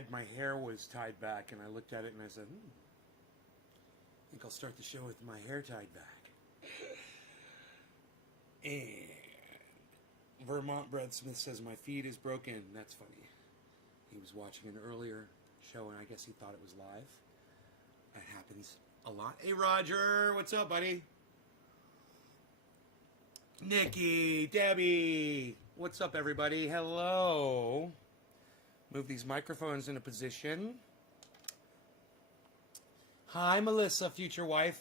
had my hair was tied back, and I looked at it and I said, I think I'll start the show with my hair tied back. And Vermont Brad Smith says, my feed is broken. That's funny. He was watching an earlier show, and I guess he thought it was live. That happens a lot. Hey, Roger. What's up, buddy? Nikki, Debbie. What's up, everybody? Hello. Move these microphones into position. Hi, Melissa, future wife.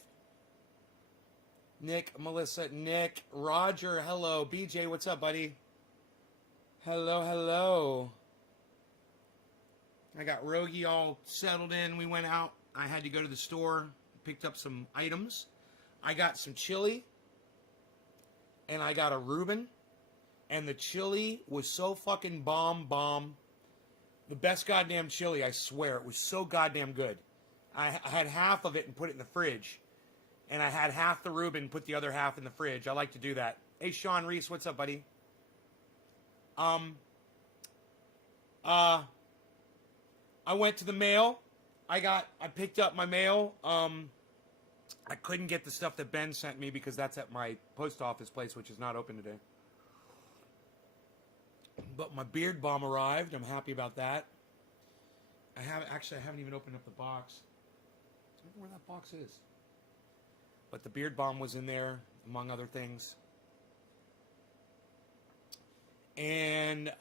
Nick, Melissa, Nick, Roger, hello. BJ, what's up, buddy? Hello, hello. I got Rogie all settled in. We went out. I had to go to the store, picked up some items. I got some chili, and I got a Reuben, and the chili was so fucking bomb. The best goddamn chili, I swear. It was so goddamn good. I had half of it and put it in the fridge. And I had half the Reuben, put the other half in the fridge. I like to do that. Hey, Sean Reese, what's up, buddy? I went to the mail. I picked up my mail. I couldn't get the stuff that Ben sent me because that's at my post office place, which is not open today. But my beard balm arrived. I'm happy about that. I haven't even opened up the box. I don't know where that box is. But the beard balm was in there, among other things. And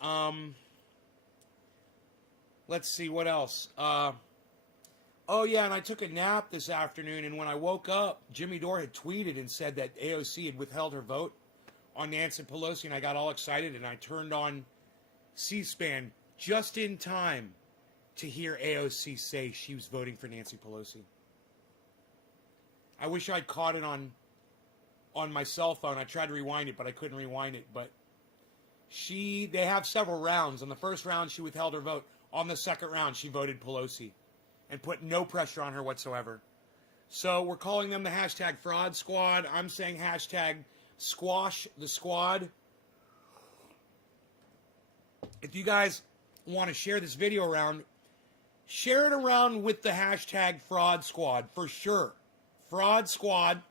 let's see what else. Oh yeah, and I took a nap this afternoon, and when I woke up, Jimmy Dore had tweeted and said that AOC had withheld her vote on Nancy Pelosi, and I got all excited, and I turned on C-SPAN just in time to hear AOC say she was voting for Nancy Pelosi. I wish I'd caught it on my cell phone. I tried to rewind it, but I couldn't rewind it. But they have several rounds. On the first round, she withheld her vote. On the second round, she voted Pelosi and put no pressure on her whatsoever. So we're calling them the hashtag fraud squad. I'm saying hashtag squash the squad. If you guys want to share this video around, share it around with the hashtag fraud squad for sure. Fraud squad.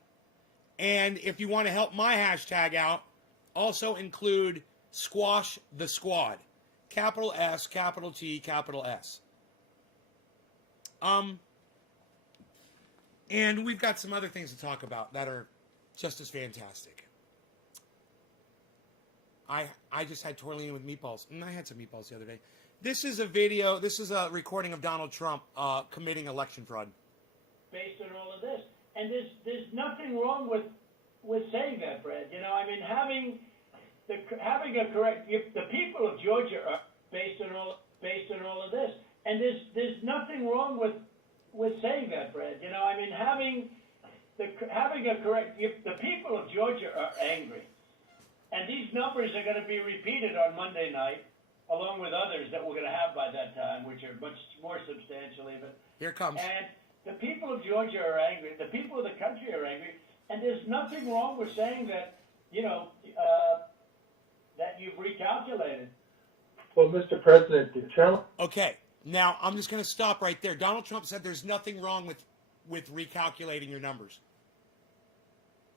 And if you want to help my hashtag out, also include squash the squad. Capital S, capital T, capital S. And we've got some other things to talk about that are just as fantastic. I just had tortellini with meatballs, and I had some meatballs the other day. This is a recording of Donald Trump committing election fraud. Based on all of this. And there's nothing wrong with saying that, Brad. You know, I mean, having a correct, the people of Georgia are based on all of this. And there's nothing wrong with saying that, Brad. You know, I mean, having a correct, the people of Georgia are angry. And these numbers are going to be repeated on Monday night, along with others that we're going to have by that time, which are much more substantial even. Here it comes. And the people of Georgia are angry. The people of the country are angry. And there's nothing wrong with saying that, you know, that you've recalculated. Well, Mr. President, the challenge... Okay, now I'm just going to stop right there. Donald Trump said there's nothing wrong with recalculating your numbers.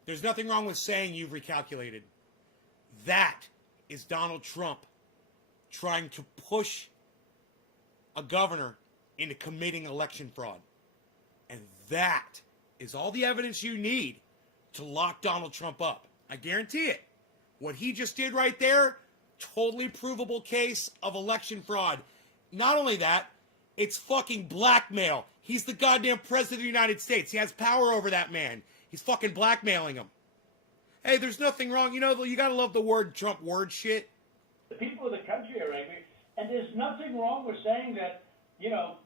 There's nothing wrong with saying you've recalculated. That is Donald Trump trying to push a governor into committing election fraud. And that is all the evidence you need to lock Donald Trump up. I guarantee it. What he just did right there, totally provable case of election fraud. Not only that, it's fucking blackmail. He's the goddamn president of the United States. He has power over that man. He's fucking blackmailing him. Hey, there's nothing wrong. You know, you gotta love the word Trump word shit. The people of the country are angry, and there's nothing wrong with saying that, you know,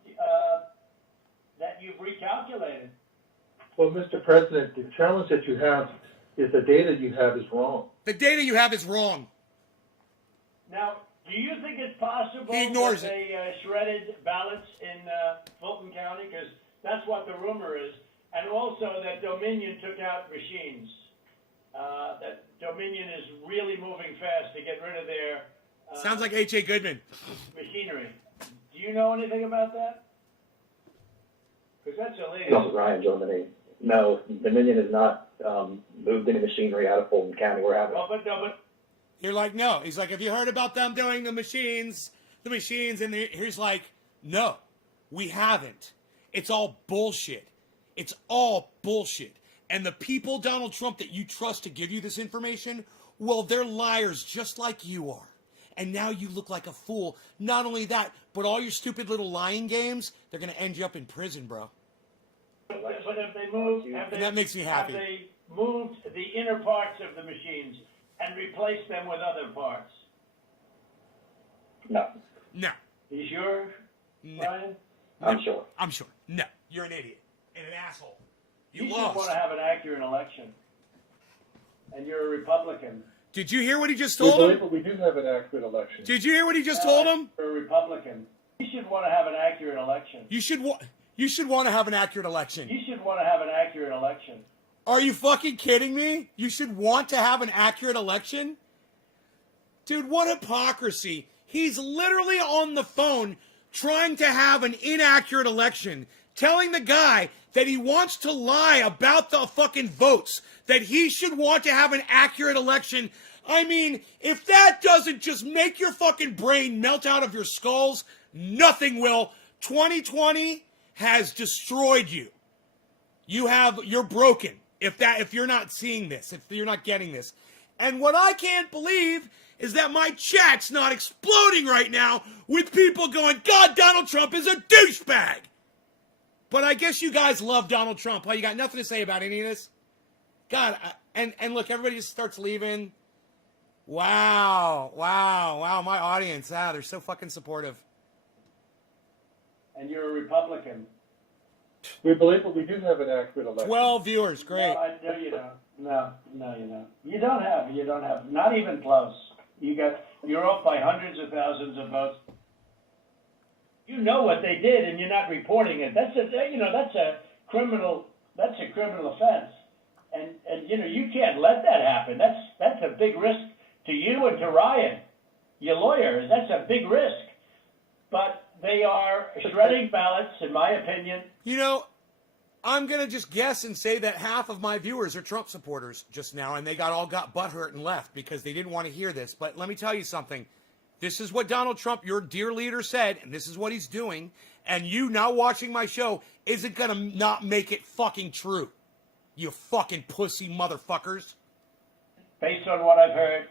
that you've recalculated. Well, Mr. President, the challenge that you have is the data you have is wrong. The data you have is wrong. Now, do you think it's possible He ignores that they shredded ballots in Fulton County? Because that's what the rumor is. And also that Dominion took out machines. That Dominion is really moving fast to get rid of their... Sounds like H.A. Goodman. Machinery. Do you know anything about that? Because that's illegal. This is Ryan Germany. No, Dominion has not moved any machinery out of Fulton County. We're having. Well, but You're like, no. He's like, have you heard about them doing the machines? And he's like, no, we haven't. It's all bullshit. It's all bullshit. And the people, Donald Trump, that you trust to give you this information, well, they're liars just like you are. And now you look like a fool. Not only that, but all your stupid little lying games, they're going to end you up in prison, bro. But if they moved, And that makes me happy. Have they moved the inner parts of the machines and replaced them with other parts? No, No. You sure, No. Ryan? I'm sure. I'm sure. No. You're an idiot. And an asshole. You should lost. want to have an accurate election. And you're a Republican. Did you hear what he just We told believe him? that we do have an accurate election. Did you hear what he just told him? You're a Republican. You should want to have an accurate election. You should want to have an accurate election. You should want to have an accurate election. Are you fucking kidding me? You should want to have an accurate election? Dude, what hypocrisy. He's literally on the phone trying to have an inaccurate election, telling the guy that he wants to lie about the fucking votes, that he should want to have an accurate election. I mean, if that doesn't just make your fucking brain melt out of your skulls, nothing will. 2020 has destroyed you. You're broken if you're not seeing this, if you're not getting this. And what I can't believe is that my chat's not exploding right now with people going, God, Donald Trump is a douchebag. But I guess you guys love Donald Trump. Huh? You got nothing to say about any of this? God, and look, everybody just starts leaving. Wow, my audience, they're so fucking supportive. And you're a Republican. We believe that we do have an accurate election. 12 viewers, great. No, you don't. No, you don't. You don't have. Not even close. You're off by hundreds of thousands of votes. You know what they did, and you're not reporting it. That's a criminal offense, and you can't let that happen. That's a big risk to you and to Ryan, your lawyer. That's a big risk, but they are shredding ballots, in my opinion. I'm going to just guess and say that half of my viewers are Trump supporters just now, and they got butthurt and left because they didn't want to hear this. But let me tell you something. This is what Donald Trump, your dear leader, said, and this is what he's doing. And you now watching my show isn't going to not make it fucking true. You fucking pussy motherfuckers. Based on what I've heard,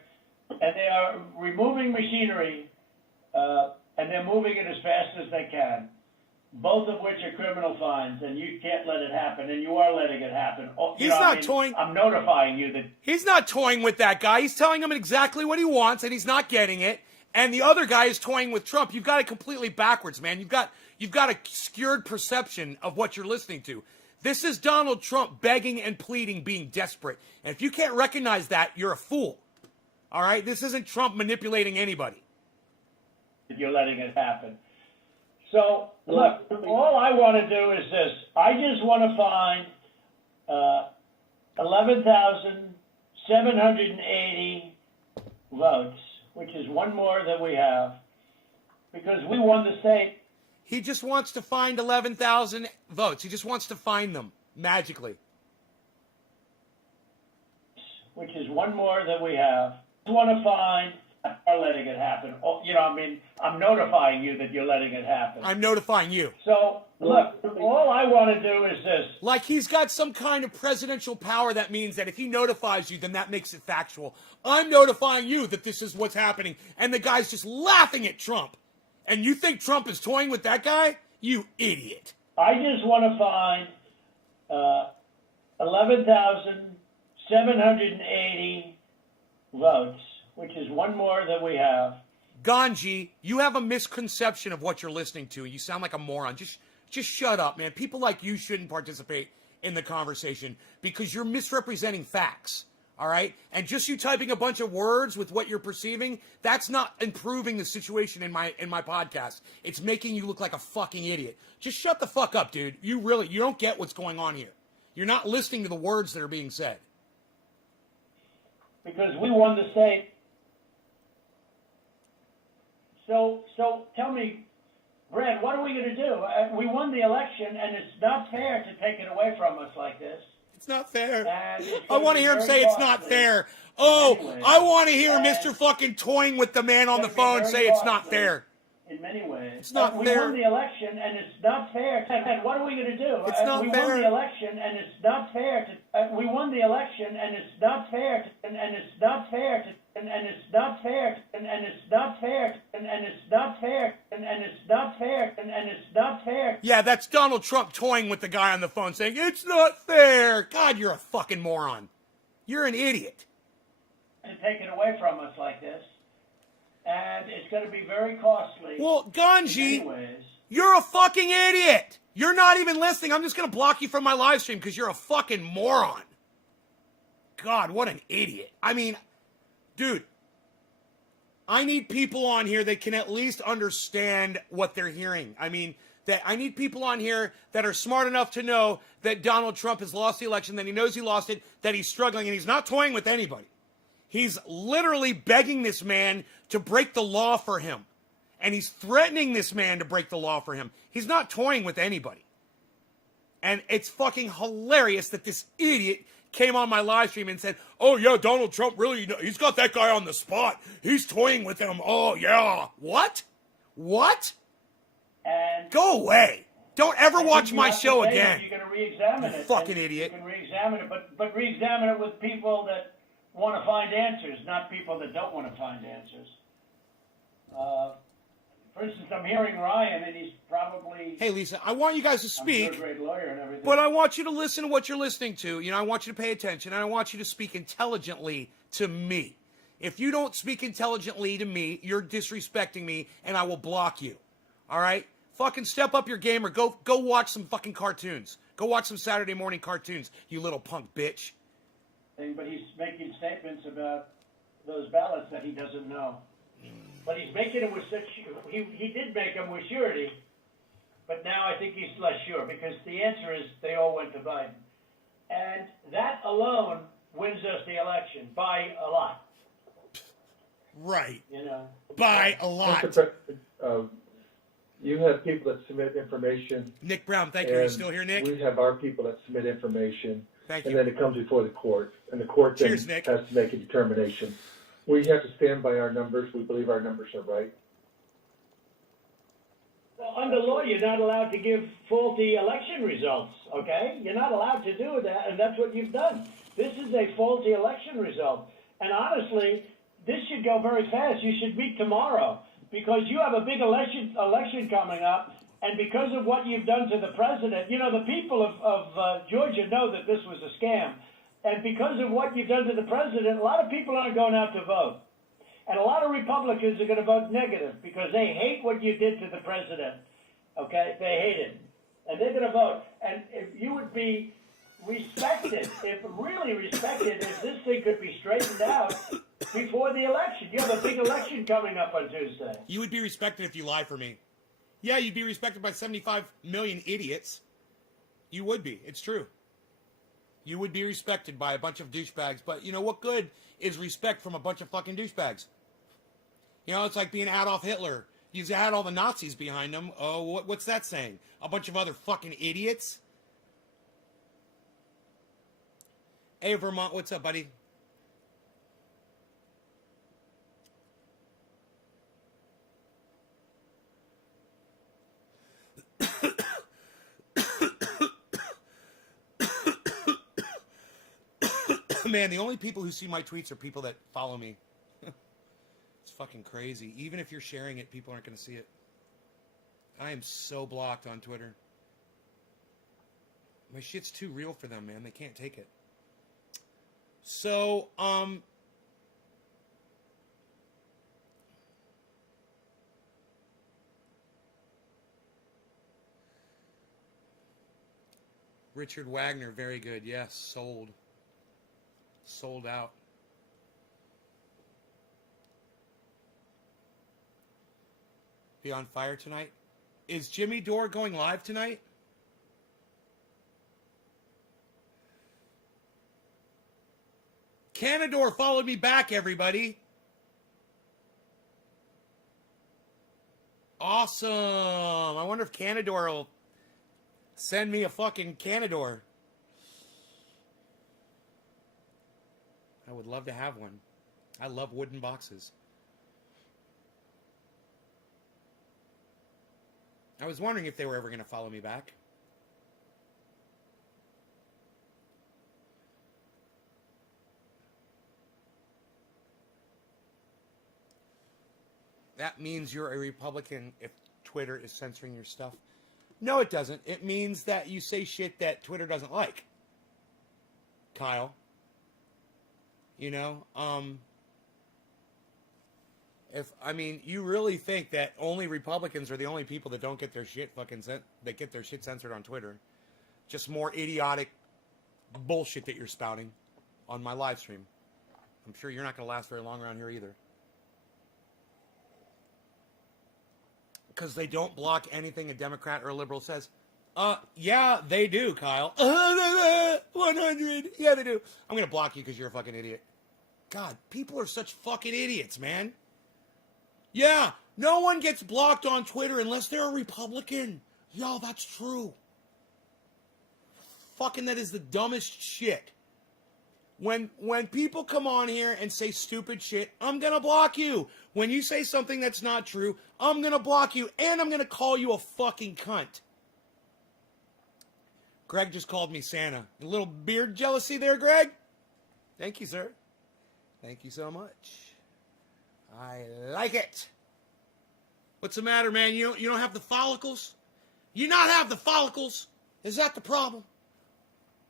and they are removing machinery, and they're moving it as fast as they can, both of which are criminal fines, and you can't let it happen, and you are letting it happen. He's not toying. I'm notifying you that He's not toying with that guy. He's telling him exactly what he wants, and he's not getting it. And the other guy is toying with Trump. You've got it completely backwards, man. You've got a skewed perception of what you're listening to. This is Donald Trump begging and pleading, being desperate. And if you can't recognize that, you're a fool. All right? This isn't Trump manipulating anybody. you're letting it happen. So, look, all I want to do is this. I just want to find 11,780 votes, which is one more than we have, because we won the state. He just wants to find 11,000 votes. He just wants to find them magically. Which is one more than we have. I want to find, are letting it happen. You know, I mean, I'm notifying you that you're letting it happen. I'm notifying you. So, look, all I want to do is this. Like he's got some kind of presidential power that means that if he notifies you, then that makes it factual. I'm notifying you that this is what's happening. And the guy's just laughing at Trump. And you think Trump is toying with that guy? You idiot. I just want to find 11,780 votes, which is one more than we have. Ganji, you have a misconception of what you're listening to. You sound like a moron. Just shut up, man. People like you shouldn't participate in the conversation because you're misrepresenting facts. All right? And just you typing a bunch of words with what you're perceiving, that's not improving the situation in my podcast. It's making you look like a fucking idiot. Just shut the fuck up, dude. You don't get what's going on here. You're not listening to the words that are being said. Because we won the state. So tell me, Brad, what are we going to do? We won the election, and it's not fair to take it away from us like this. It's not fair. And it's I gonna want to be hear him very say it's not costly. fair. Oh, Anyway, I want to hear and Mr. fucking toying with the man on the it's gonna be phone very say it's not costly. fair. In many ways. It's not we fair. won the election, and it's not fair. And what are we going to do? It's not we fair. won the election, and it's not fair to. We won the election, and it's not fair. And it's not fair. And it's not fair. And it's not fair. And it's not fair. And it's not fair. And it's not fair. Yeah, that's Donald Trump toying with the guy on the phone saying, it's not fair. God, you're a fucking moron. You're an idiot. To take it away from us like this. And it's going to be very costly. Well, Ganji, in many ways. you're a fucking idiot. You're not even listening. I'm just going to block you from my live stream because you're a fucking moron. God, what an idiot. I mean, dude, I need people on here that can at least understand what they're hearing. I mean, that I need people on here that are smart enough to know that Donald Trump has lost the election, that he knows he lost it, that he's struggling, and he's not toying with anybody. He's literally begging this man to break the law for him. And he's threatening this man to break the law for him. He's not toying with anybody. And it's fucking hilarious that this idiot came on my live stream and said, oh yeah, Donald Trump really, he's got that guy on the spot. He's toying with him. Oh yeah. What? What? And Go away. Don't ever watch my show You're again. going to re-examine You it. fucking and idiot. You can re-examine it, but re-examine it with people that want to find answers, not people that don't want to find answers. For instance, I'm hearing Ryan, and he's probably Hey, Lisa, I want you guys to I'm sure speak. a great lawyer and everything. But I want you to listen to what you're listening to. You know, I want you to pay attention. And I want you to speak intelligently to me. If you don't speak intelligently to me, you're disrespecting me, and I will block you. All right? Fucking step up your game or go watch some fucking cartoons. Go watch some Saturday morning cartoons, you little punk bitch. But he's making statements about those ballots that he doesn't know. But he's making them with such, he did make them with surety, but now I think he's less sure because the answer is they all went to Biden. And that alone wins us the election by a lot. Right. You know. By a lot. Mr. President, you have people that submit information. Nick Brown, thank you. Are you and still here, Nick? We have our people that submit information. Thank And you. then it comes before the court, and the court Cheers, then Nick. has to make a determination. We have to stand by our numbers. We believe our numbers are right. Well, under law, you're not allowed to give faulty election results, okay? You're not allowed to do that, and that's what you've done. This is a faulty election result. And honestly, this should go very fast. You should meet tomorrow because you have a big election coming up, and because of what you've done to the president, you know, the people of Georgia know that this was a scam. And because of what you've done to the president, a lot of people aren't going out to vote. And a lot of Republicans are going to vote negative because they hate what you did to the president. Okay? They hate it. And they're going to vote. And if you would be respected, really respected, if this thing could be straightened out before the election. You have a big election coming up on Tuesday. You would be respected if you lie for me. Yeah, you'd be respected by 75 million idiots. You would be. It's true. You would be respected by a bunch of douchebags. But you know what good is respect from a bunch of fucking douchebags? You know, it's like being Adolf Hitler. He's had all the Nazis behind him. Oh, what's that saying? A bunch of other fucking idiots? Hey, Vermont, what's up, buddy? Man, the only people who see my tweets are people that follow me. It's fucking crazy. Even if you're sharing it, people aren't going to see it. I am so blocked on Twitter. My shit's too real for them, man. They can't take it. So, Richard Wagner, very good. Yes, sold. Sold out. Be on fire tonight. Is Jimmy Dore going live tonight? Canador followed me back, everybody. Awesome. I wonder if Canador will send me a fucking Canador. I would love to have one. I love wooden boxes. I was wondering if they were ever going to follow me back. That means you're a Republican if Twitter is censoring your stuff. No, it doesn't. It means that you say shit that Twitter doesn't like. Kyle. You know, you really think that only Republicans are the only people that don't get their shit that get their shit censored on Twitter. Just more idiotic bullshit that you're spouting on my live stream. I'm sure you're not going to last very long around here either. Because they don't block anything a Democrat or a liberal says. Yeah, they do, Kyle. 100. Yeah, they do. I'm going to block you because you're a fucking idiot. God, people are such fucking idiots, man. Yeah, no one gets blocked on Twitter unless they're a Republican. Yo, that's true. Fucking that is the dumbest shit. When people come on here and say stupid shit, I'm going to block you. When you say something that's not true, I'm going to block you. And I'm going to call you a fucking cunt. Greg just called me Santa. A little beard jealousy there, Greg? Thank you, sir. Thank you so much. I like it. What's the matter, man? You don't have the follicles? You not have the follicles? Is that the problem?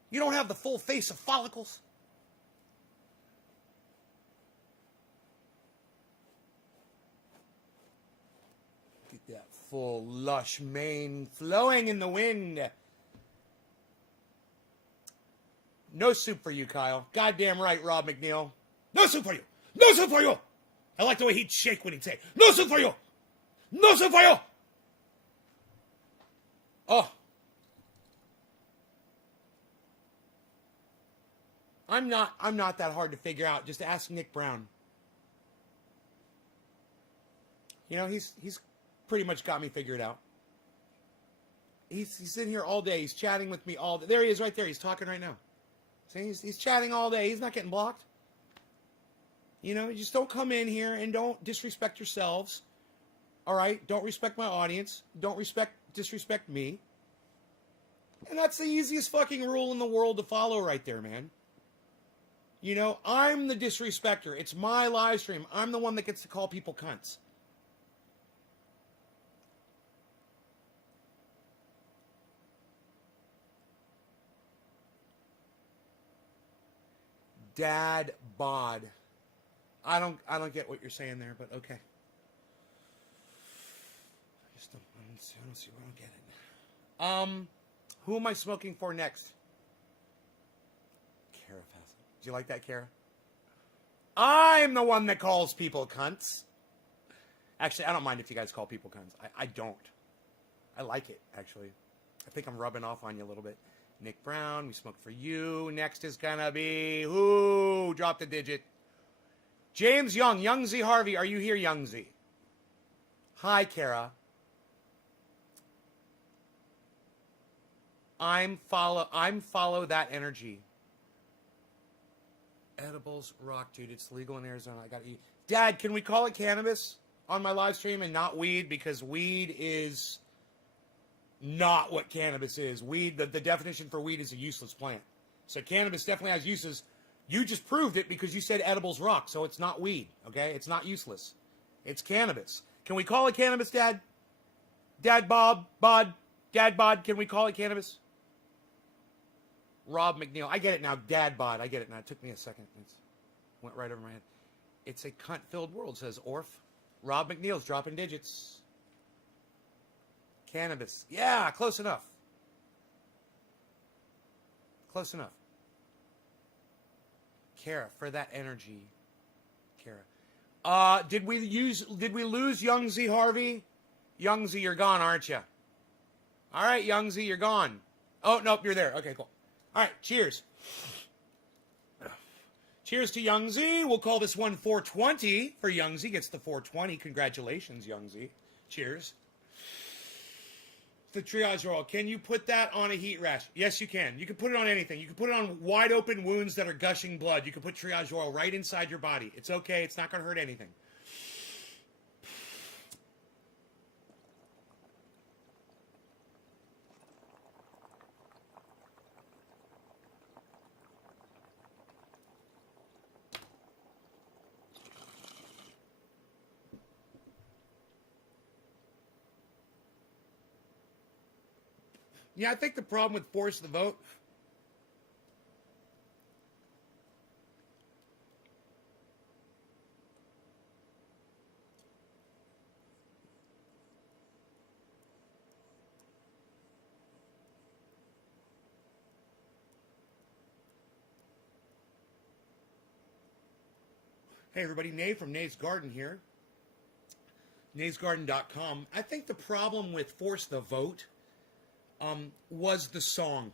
You don't have the full face of follicles? Get that full, lush mane flowing in the wind. No soup for you, Kyle. Goddamn right, Rob McNeil. No soup for you. No soup for you. I like the way he'd shake when he'd say, no soup for you. No soup for you. Oh. I'm not that hard to figure out. Just ask Nick Brown. You know, he's pretty much got me figured out. He's in here all day. He's chatting with me all day. There he is right there. He's talking right now. See, he's chatting all day. He's not getting blocked. You know, just don't come in here and don't disrespect yourselves. All right? Don't respect my audience. Don't disrespect me. And that's the easiest fucking rule in the world to follow right there, man. You know, I'm the disrespecter. It's my live stream. I'm the one that gets to call people cunts. Dad bod. I don't get what you're saying there, but okay. I don't get it. Who am I smoking for next? Kara Fassel. Do you like that, Kara? I'm the one that calls people cunts. Actually, I don't mind if you guys call people cunts. I don't. I like it, actually. I think I'm rubbing off on you a little bit. Nick Brown, we smoked for you. Next is gonna be who? Drop the digit. James Young. Young Z Harvey, are you here, Young Z? Hi, Kara. I'm follow that energy. Edibles rock, dude. It's legal in Arizona. I gotta eat. Dad, can we call it cannabis on my live stream and not weed? Because weed is not what cannabis is. Weed, the definition for weed is a useless plant. So cannabis definitely has uses. You just proved it because you said edibles rock, so it's not weed, okay? It's not useless. It's cannabis. Can we call it cannabis, Dad? Dad Bod, can we call it cannabis? Rob McNeil. I get it now. Dad Bod. I get it now. It took me a second. It went right over my head. It's a cunt-filled world, says Orf. Rob McNeil's dropping digits. Cannabis. Yeah, close enough. Close enough. Kara, for that energy. Kara. Did we lose Young Z Harvey? Young Z, you're gone, aren't you? All right, Young Z, you're gone. Oh, nope, you're there. Okay, cool. All right, cheers. Cheers to Young Z. We'll call this one 420 for Young Z. Gets the 420. Congratulations, Young Z. Cheers. the triage oil. Can you put that on a heat rash? Yes, you can. You can put it on anything. You can put it on wide open wounds that are gushing blood. You can put triage oil right inside your body. It's okay. It's not going to hurt anything. Yeah, I think the problem with force the vote. Hey everybody, Nave from Nave's Garden here. NavesGarden.com. I think the problem with Force the Vote was the song.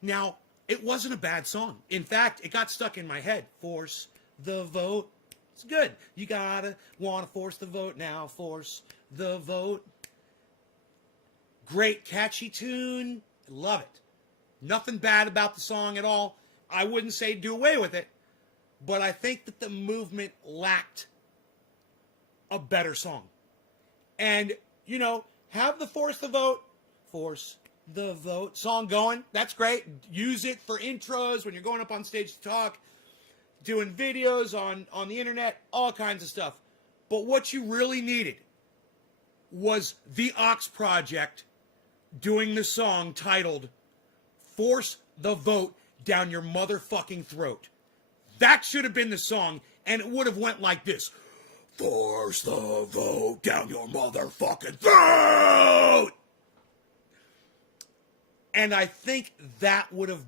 Now, it wasn't a bad song. In fact, it got stuck in my head. Force the vote. It's good. You gotta wanna force the vote now. Force the vote. Great catchy tune. Love it. Nothing bad about the song at all. I wouldn't say do away with it, but I think that the movement lacked a better song. And, you know, have the Force the Vote, Force the Vote song going. That's great. Use it for intros when you're going up on stage to talk, doing videos on the internet, all kinds of stuff. But what you really needed was the Ox Project doing the song titled Force the Vote Down Your Motherfucking Throat. That should have been the song, and it would have went like this. Force the vote down your motherfucking throat! And I think that would have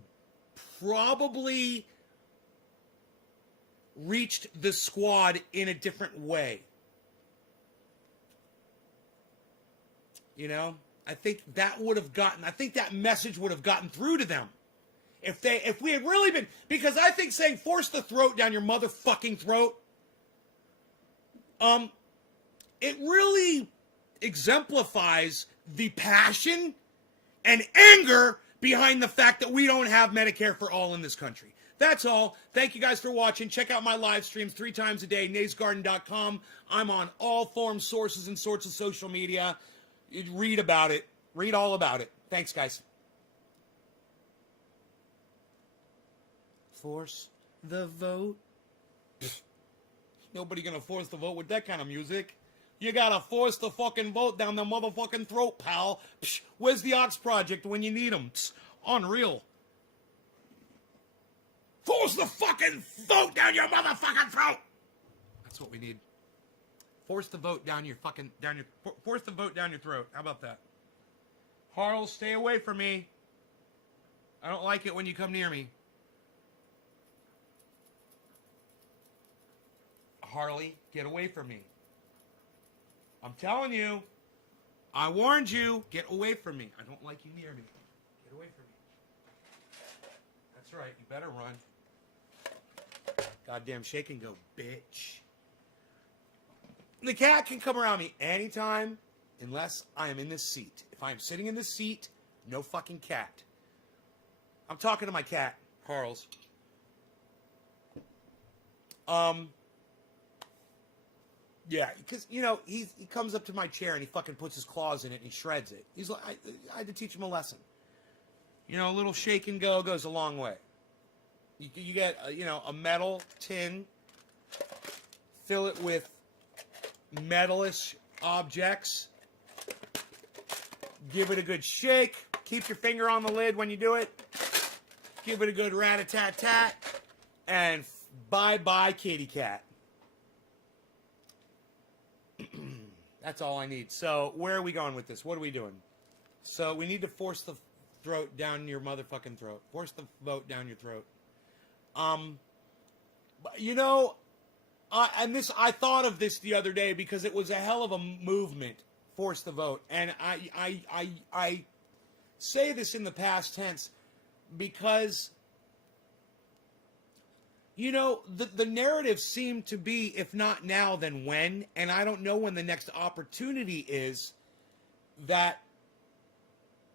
probably reached the squad in a different way. You know? I think that message would have gotten through to them. If we had really been, because I think saying force the throat down your motherfucking throat, it really exemplifies the passion and anger behind the fact that we don't have Medicare for all in this country. That's all. Thank you guys for watching. Check out my live streams 3 times a day, NavesGarden.com. I'm on all forms, sources, and sorts of social media. Read about it. Read all about it. Thanks, guys. Force the vote. Nobody gonna force the vote with that kind of music. You gotta force the fucking vote down the motherfucking throat, pal. Psh, where's the Ox Project when you need them? Psh, unreal. Force the fucking vote down your motherfucking throat. That's what we need. Force the vote down your fucking force the vote down your throat. How about that? Harl, stay away from me. I don't like it when you come near me. Harley, get away from me. I'm telling you. I warned you. Get away from me. I don't like you near me. Get away from me. That's right. You better run. Goddamn shake and go, bitch. The cat can come around me anytime unless I am in this seat. If I'm sitting in this seat, no fucking cat. I'm talking to my cat, Harl's. Yeah, because, you know, he comes up to my chair and he fucking puts his claws in it and he shreds it. He's like, I had to teach him a lesson. You know, a little shake and go goes a long way. You get, you know, a metal tin, fill it with metalish objects, give it a good shake, keep your finger on the lid when you do it, give it a good rat-a-tat-tat, and bye-bye kitty cat. That's all I need. So, where are we going with this? What are we doing? So, we need to force the throat down your motherfucking throat. Force the vote down your throat. You know, I thought of this the other day because it was a hell of a movement, force the vote. And I say this in the past tense because, you know, the narrative seemed to be, if not now, then when. And I don't know when the next opportunity is that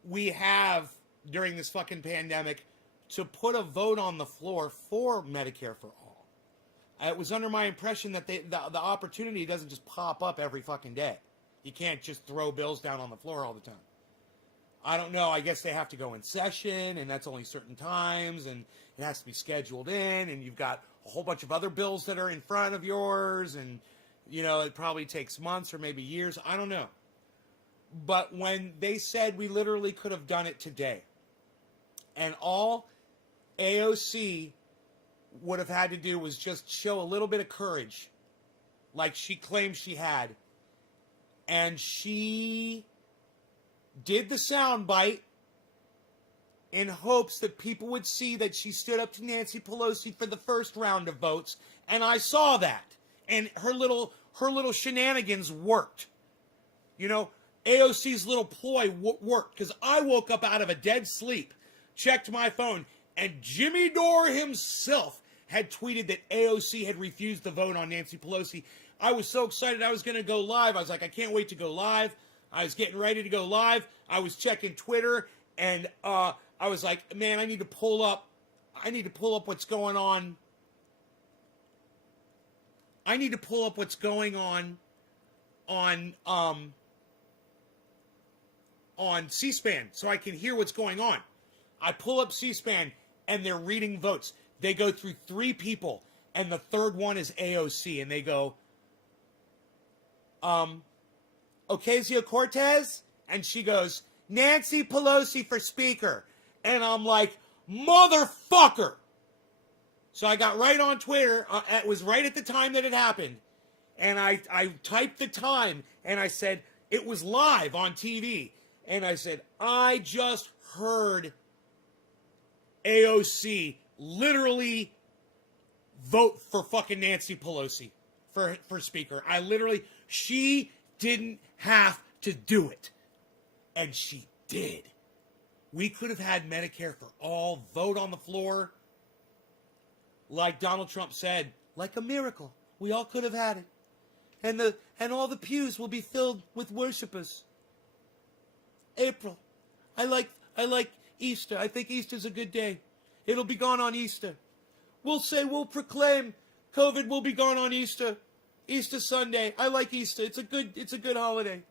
we have during this fucking pandemic to put a vote on the floor for Medicare for all. It was under my impression that the opportunity doesn't just pop up every fucking day. You can't just throw bills down on the floor all the time. I don't know. I guess they have to go in session, and that's only certain times, and it has to be scheduled in, and you've got a whole bunch of other bills that are in front of yours, and, you know, it probably takes months or maybe years. I don't know. But when they said we literally could have done it today, and all AOC would have had to do was just show a little bit of courage, like she claimed she had, and she did the soundbite in hopes that people would see that she stood up to Nancy Pelosi for the first round of votes, and I saw that, and her little shenanigans worked. You know, AOC's little ploy worked, because I woke up out of a dead sleep, checked my phone, and Jimmy Dore himself had tweeted that AOC had refused the vote on Nancy Pelosi. I was so excited I was going to go live. I was like, I can't wait to go live. I was getting ready to go live. I was checking Twitter, and I was like, man, I need to pull up what's going on. I need to pull up what's going on C-SPAN so I can hear what's going on. I pull up C-SPAN, and they're reading votes. They go through 3 people, and the third one is AOC, and they go, Ocasio-Cortez? And she goes, Nancy Pelosi for speaker. And I'm like, motherfucker! So I got right on Twitter. It was right at the time that it happened. And I typed the time, and I said, it was live on TV. And I said, I just heard AOC literally vote for fucking Nancy Pelosi for speaker. She didn't have to do it. And she did. We could have had Medicare for all vote on the floor. Like Donald Trump said, like a miracle. We all could have had it. And all the pews will be filled with worshipers. April. I like Easter. I think Easter's a good day. It'll be gone on Easter. We'll proclaim COVID will be gone on Easter. Easter Sunday. I like Easter. It's a good holiday.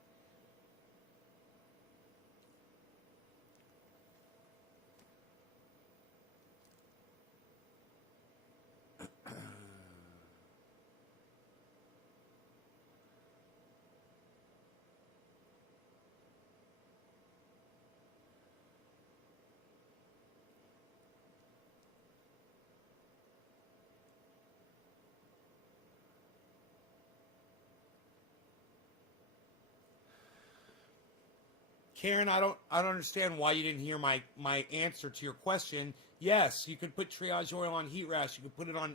Karen, I don't understand why you didn't hear my answer to your question. Yes, you could put triage oil on heat rash. You could put it on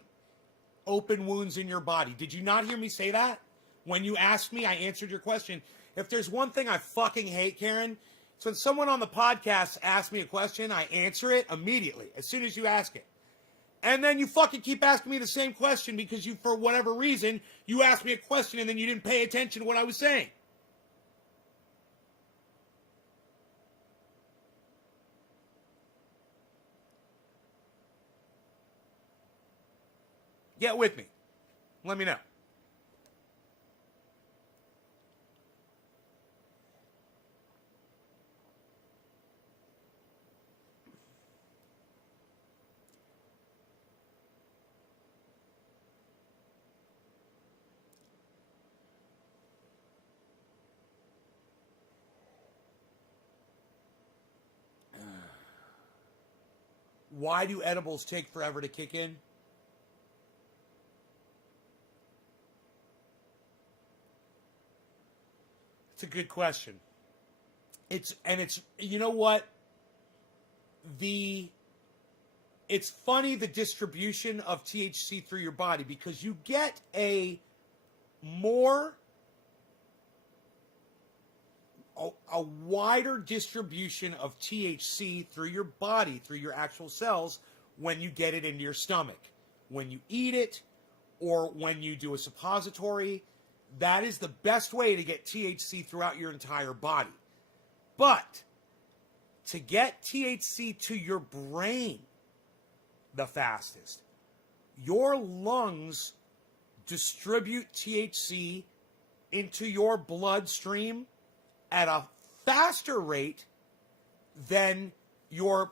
open wounds in your body. Did you not hear me say that? When you asked me, I answered your question. If there's one thing I fucking hate, Karen, it's when someone on the podcast asks me a question, I answer it immediately, as soon as you ask it. And then you fucking keep asking me the same question because you, for whatever reason, you asked me a question and then you didn't pay attention to what I was saying. Get with me. Let me know. Why do edibles take forever to kick in? It's a good question. It's you know what? It's funny the distribution of THC through your body because you get a wider distribution of THC through your body, through your actual cells, when you get it into your stomach. When you eat it, or when you do a suppository, that is the best way to get THC throughout your entire body. But to get THC to your brain the fastest, your lungs distribute THC into your bloodstream at a faster rate than your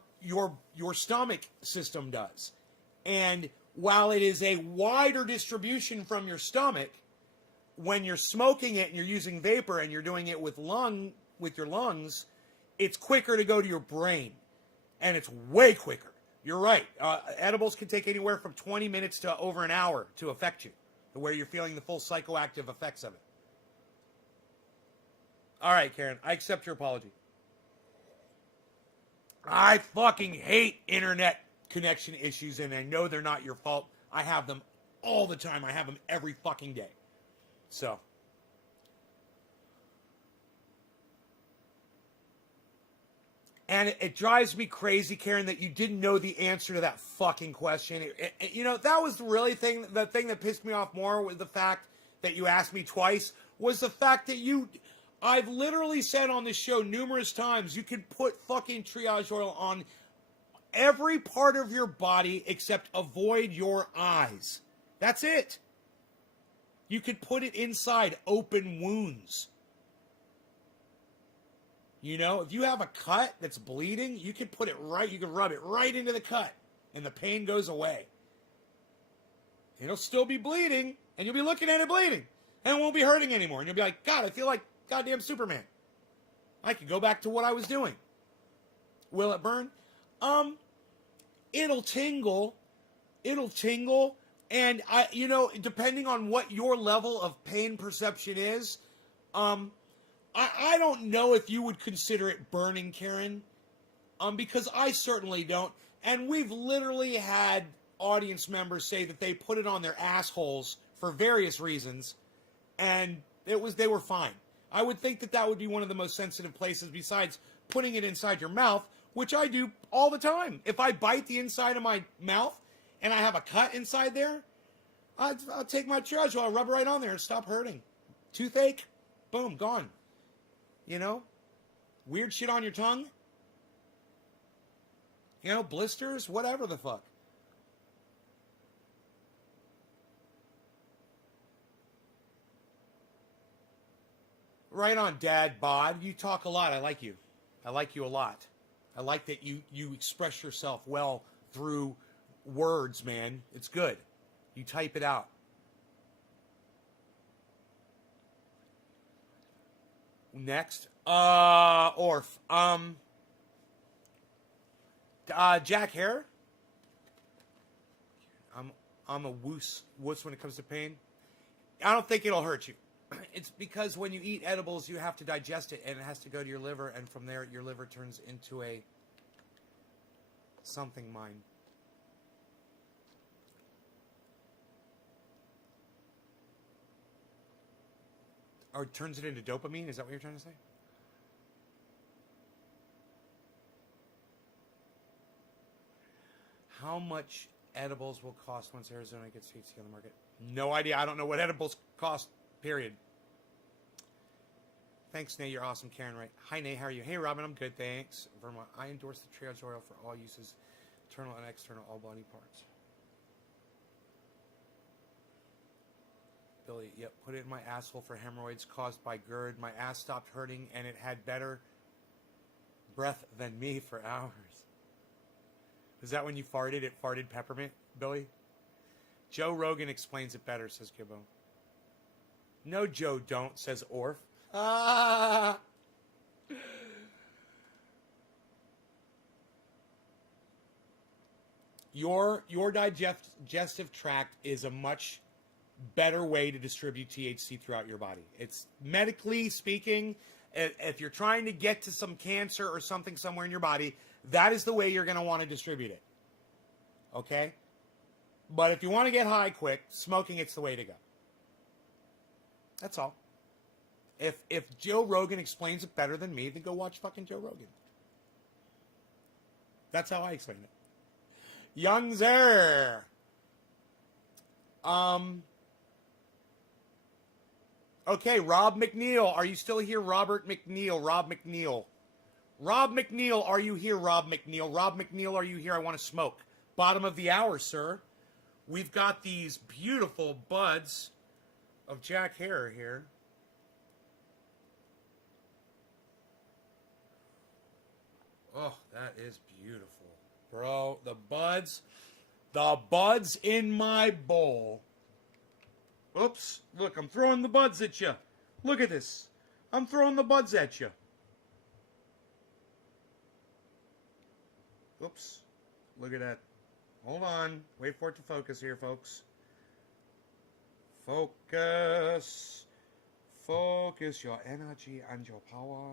stomach system does. And while it is a wider distribution from your stomach, when you're smoking it and you're using vapor and you're doing it with your lungs, it's quicker to go to your brain, and it's way quicker. You're right. Edibles can take anywhere from 20 minutes to over an hour to affect you, to where you're feeling the full psychoactive effects of it. All right, Karen, I accept your apology. I fucking hate internet connection issues, and I know they're not your fault. I have them all the time. I have them every fucking day. So. And it drives me crazy, Karen, that you didn't know the answer to that fucking question. You know, that was really the thing that pissed me off more was the fact that you asked me twice, was the fact that I've literally said on this show numerous times, you can put fucking triage oil on every part of your body except avoid your eyes. That's it. You could put it inside open wounds. You know, if you have a cut that's bleeding, you can rub it right into the cut, and the pain goes away. It'll still be bleeding, and you'll be looking at it bleeding, and it won't be hurting anymore. And you'll be like, God, I feel like goddamn Superman. I could go back to what I was doing. Will it burn? It'll tingle. And depending on what your level of pain perception is, I don't know if you would consider it burning, Karen, because I certainly don't. And we've literally had audience members say that they put it on their assholes for various reasons, and they were fine. I would think that would be one of the most sensitive places besides putting it inside your mouth, which I do all the time. If I bite the inside of my mouth and I have a cut inside there, I'll take my triage oil, rub it right on there and stop hurting. Toothache, boom, gone. You know, weird shit on your tongue. You know, blisters, whatever the fuck. Right on, Dad Bod. You talk a lot. I like you. I like you a lot. I like that you express yourself well through words, man. It's good. You type it out. Next, Orf. Jack Hare. I'm a wuss when it comes to pain. I don't think it'll hurt you. It's because when you eat edibles, you have to digest it, and it has to go to your liver, and from there, your liver turns into a something mind. Or turns it into dopamine? Is that what you're trying to say? How much edibles will cost once Arizona gets THC on the market? No idea. I don't know what edibles cost, period. Thanks, Nay. You're awesome. Karen, right? Hi, Nay. How are you? Hey, Robin. I'm good. Thanks. Vermont. I endorse the triage oil for all uses, internal and external, all body parts. Billy, yep, put it in my asshole for hemorrhoids caused by GERD. My ass stopped hurting, and it had better breath than me for hours. Is that when you farted? It farted peppermint, Billy? Joe Rogan explains it better, says Gibbo. No, Joe, don't, says Orf. Ah! Your digestive tract is a much better way to distribute THC throughout your body. It's medically speaking, if you're trying to get to some cancer or something somewhere in your body, that is the way you're going to want to distribute it. Okay? But if you want to get high quick, smoking, it's the way to go. That's all. If Joe Rogan explains it better than me, then go watch fucking Joe Rogan. That's how I explain it. Young Zer. Okay, Rob McNeil. Are you still here, Robert McNeil? Rob McNeil. Rob McNeil, are you here, Rob McNeil? Rob McNeil, are you here? I want to smoke. Bottom of the hour, sir. We've got these beautiful buds of Jack Herer here. Oh, that is beautiful. Bro, the buds in my bowl. Oops, look, I'm throwing the buds at you. Look at this. I'm throwing the buds at you. Oops, look at that. Hold on, wait for it to focus here, folks. Focus. Focus your energy and your power.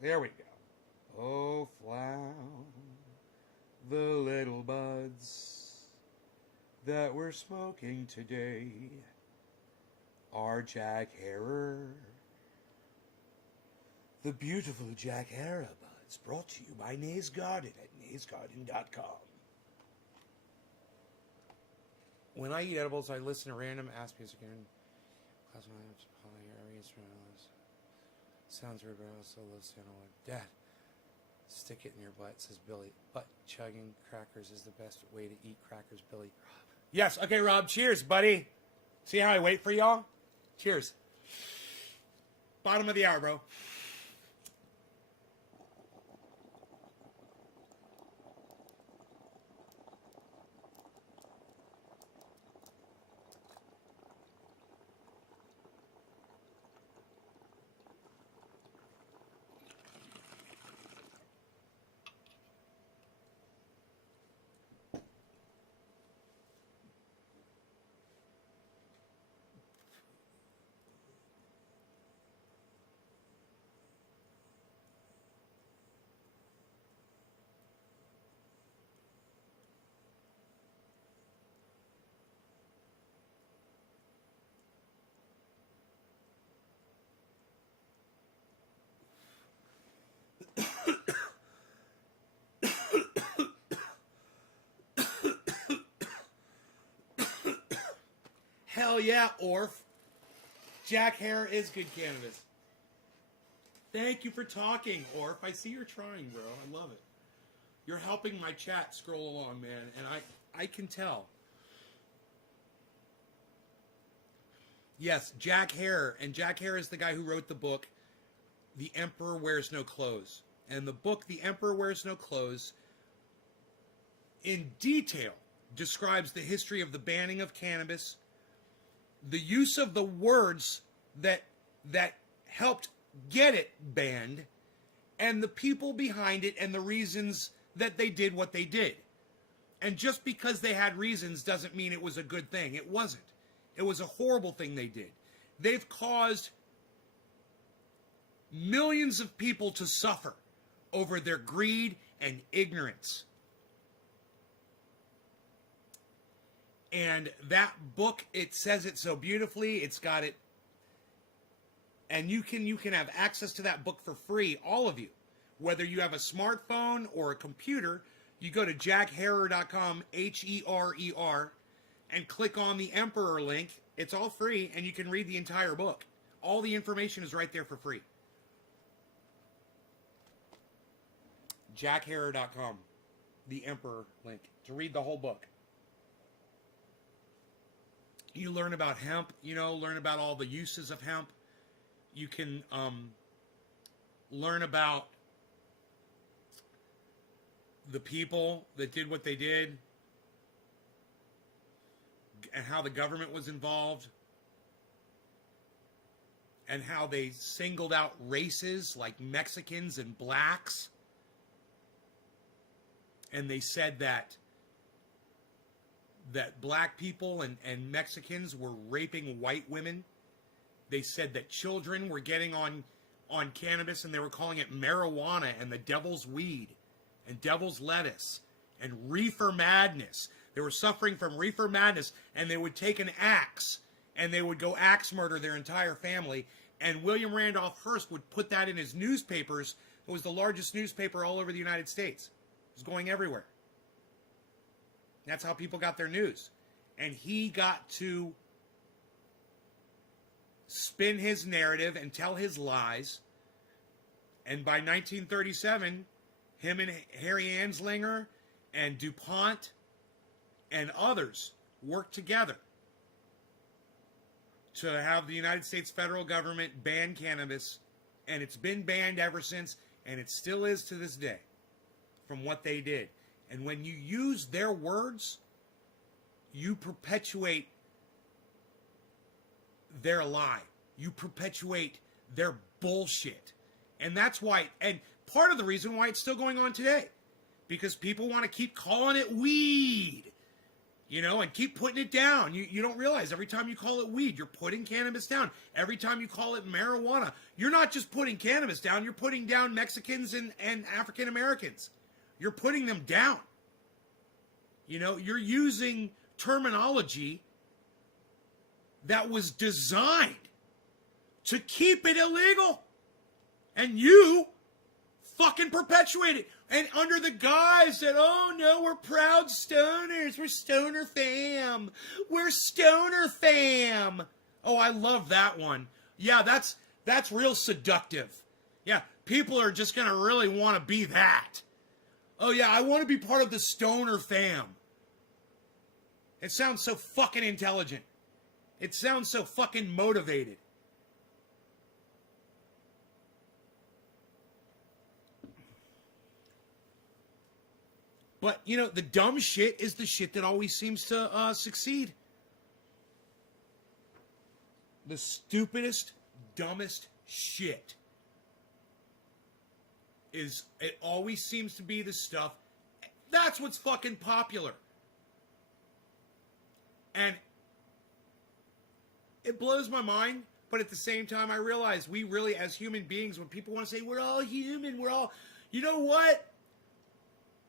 There we go. Oh, flower, the little buds that we're smoking today are Jack Herer. The beautiful Jack Herer buds, brought to you by Nays Garden at naysgarden.com. When I eat edibles, I listen to random ass music and sounds weird, but I also love sandalwood. Dad, stick it in your butt, says Billy. Butt chugging crackers is the best way to eat crackers, Billy. Rob. Yes, okay, Rob, cheers, buddy. See how I wait for y'all? Cheers. Bottom of the hour, bro. Hell yeah, Orf. Jack Herer is good cannabis. Thank you for talking, Orf. I see you're trying, bro. I love it. You're helping my chat scroll along, man, and I can tell. Yes, Jack Herer. And Jack Herer is the guy who wrote the book, The Emperor Wears No Clothes. And the book, The Emperor Wears No Clothes, in detail describes the history of the banning of cannabis, the use of the words that helped get it banned, and the people behind it and the reasons that they did what they did. And just because they had reasons doesn't mean it was a good thing. It wasn't. It was a horrible thing they did. They've caused millions of people to suffer over their greed and ignorance. And that book, it says it so beautifully. It's got it. And you can have access to that book for free, all of you. Whether you have a smartphone or a computer, you go to jackherer.com, Herer, and click on the Emperor link. It's all free, and you can read the entire book. All the information is right there for free. jackherer.com, the Emperor link, to read the whole book. You learn about hemp, learn about all the uses of hemp. You can learn about the people that did what they did and how the government was involved and how they singled out races like Mexicans and blacks. And they said that black people and Mexicans were raping white women. They said that children were getting on cannabis and they were calling it marijuana and the devil's weed and devil's lettuce and reefer madness. They were suffering from reefer madness, and they would take an axe and they would go axe murder their entire family. And William Randolph Hearst would put that in his newspapers. It was the largest newspaper all over the United States. It was going everywhere. That's how people got their news. And he got to spin his narrative and tell his lies. And by 1937, him and Harry Anslinger and DuPont and others worked together to have the United States federal government ban cannabis. And it's been banned ever since, and it still is to this day from what they did. And when you use their words, you perpetuate their lie. You perpetuate their bullshit. And that's why, and part of the reason why it's still going on today, because people want to keep calling it weed, you know, and keep putting it down. You don't realize every time you call it weed, you're putting cannabis down. Every time you call it marijuana, you're not just putting cannabis down, you're putting down Mexicans and African Americans. You're putting them down. You know, you're using terminology that was designed to keep it illegal. And you fucking perpetuate it. And under the guise that, oh no, we're proud stoners. We're stoner fam. We're stoner fam. Oh, I love that one. Yeah, that's real seductive. Yeah, people are just going to really want to be that. Oh yeah, I want to be part of the stoner fam. It sounds so fucking intelligent. It sounds so fucking motivated. But, you know, the dumb shit is the shit that always seems to succeed. The stupidest, dumbest shit is, it always seems to be the stuff, that's what's fucking popular. And it blows my mind, but at the same time I realize we really, as human beings, when people want to say we're all human, we're all, you know what?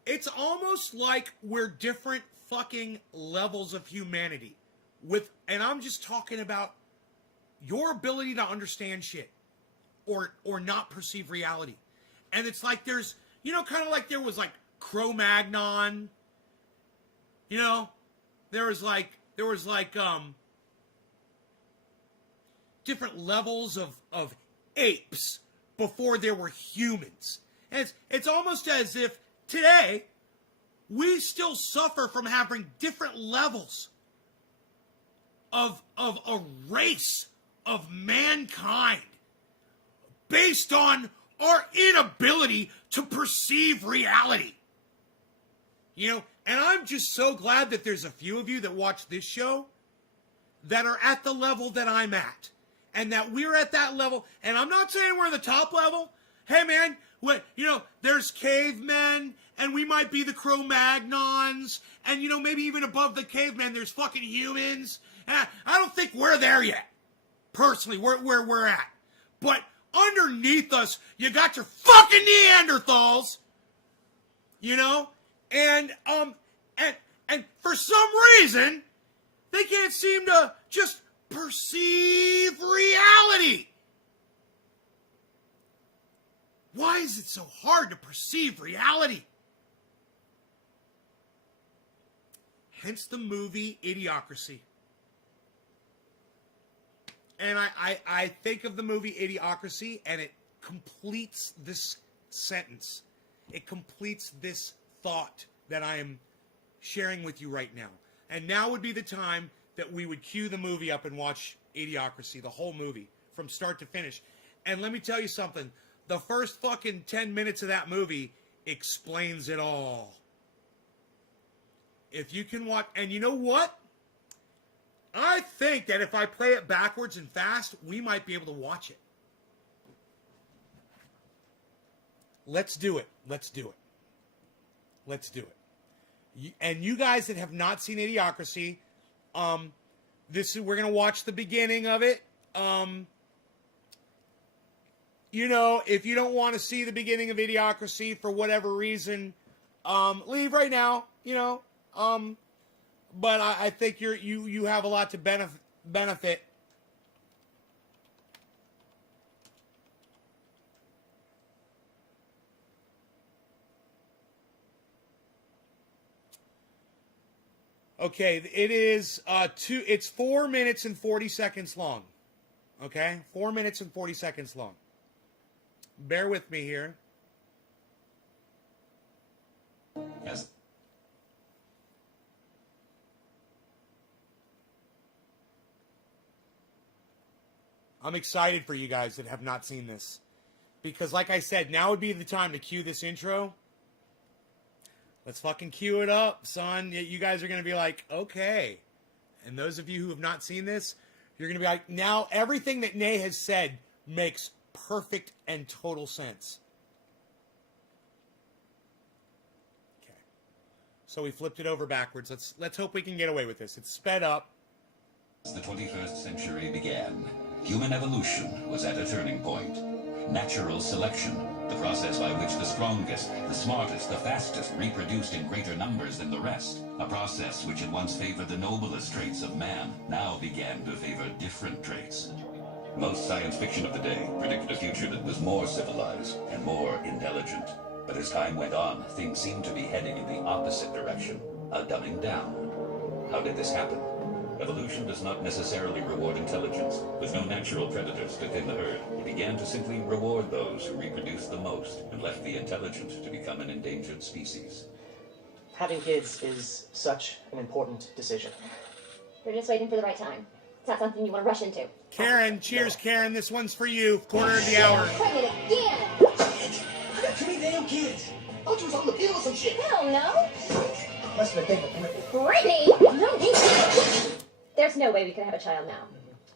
It's almost like we're different fucking levels of humanity. And I'm just talking about your ability to understand shit or not perceive reality. And it's like there's, you know, kind of like there was like Cro-Magnon, you know, there was like different levels of apes before there were humans. And it's almost as if today we still suffer from having different levels of a race of mankind based on our inability to perceive reality. You know, and I'm just so glad that there's a few of you that watch this show that are at the level that I'm at. And that we're at that level. And I'm not saying we're the top level. Hey, man, you know, there's cavemen, and we might be the Cro-Magnons. And, you know, maybe even above the cavemen, there's fucking humans. And I don't think we're there yet. Personally, where we're at. But underneath us, you got your fucking Neanderthals. You know? And for some reason, they can't seem to just perceive reality. Why is it so hard to perceive reality? Hence the movie Idiocracy. And I think of the movie Idiocracy, and it completes this sentence. It completes this thought that I am sharing with you right now. And now would be the time that we would cue the movie up and watch Idiocracy, the whole movie, from start to finish. And let me tell you something. The first fucking 10 minutes of that movie explains it all. If you can watch, and you know what? I think that if I play it backwards and fast, we might be able to watch it. Let's do it. Let's do it. Let's do it. And you guys that have not seen Idiocracy, we're gonna watch the beginning of it. You know, if you don't want to see the beginning of Idiocracy for whatever reason, leave right now. You know, but I think you have a lot to benefit. Okay, it is it's 4 minutes and 40 seconds long. Okay? 4 minutes and 40 seconds long. Bear with me here. Yes. I'm excited for you guys that have not seen this. Because like I said, now would be the time to cue this intro. Let's fucking cue it up, son. You guys are going to be like, okay. And those of you who have not seen this, you're going to be like, now everything that Nay has said makes perfect and total sense. Okay. So we flipped it over backwards. Let's hope we can get away with this. It's sped up. As the 21st century began, human evolution was at a turning point. Natural selection, the process by which the strongest, the smartest, the fastest reproduced in greater numbers than the rest, a process which had once favored the noblest traits of man, now began to favor different traits. Most science fiction of the day predicted a future that was more civilized and more intelligent. But as time went on, things seemed to be heading in the opposite direction, a dumbing down. How did this happen? Evolution does not necessarily reward intelligence. With no natural predators to thin the herd, it began to simply reward those who reproduced the most and left the intelligent to become an endangered species. Having kids is such an important decision. They're just waiting for the right time. It's not something you want to rush into. Karen, cheers, Karen. This one's for you. Quarter of the hour. Pregnant again! I got too many damn kids. Thought you was on the pill or some shit. Hell no! Must have been thinking of Brittany! No, you. There's no way we could have a child now.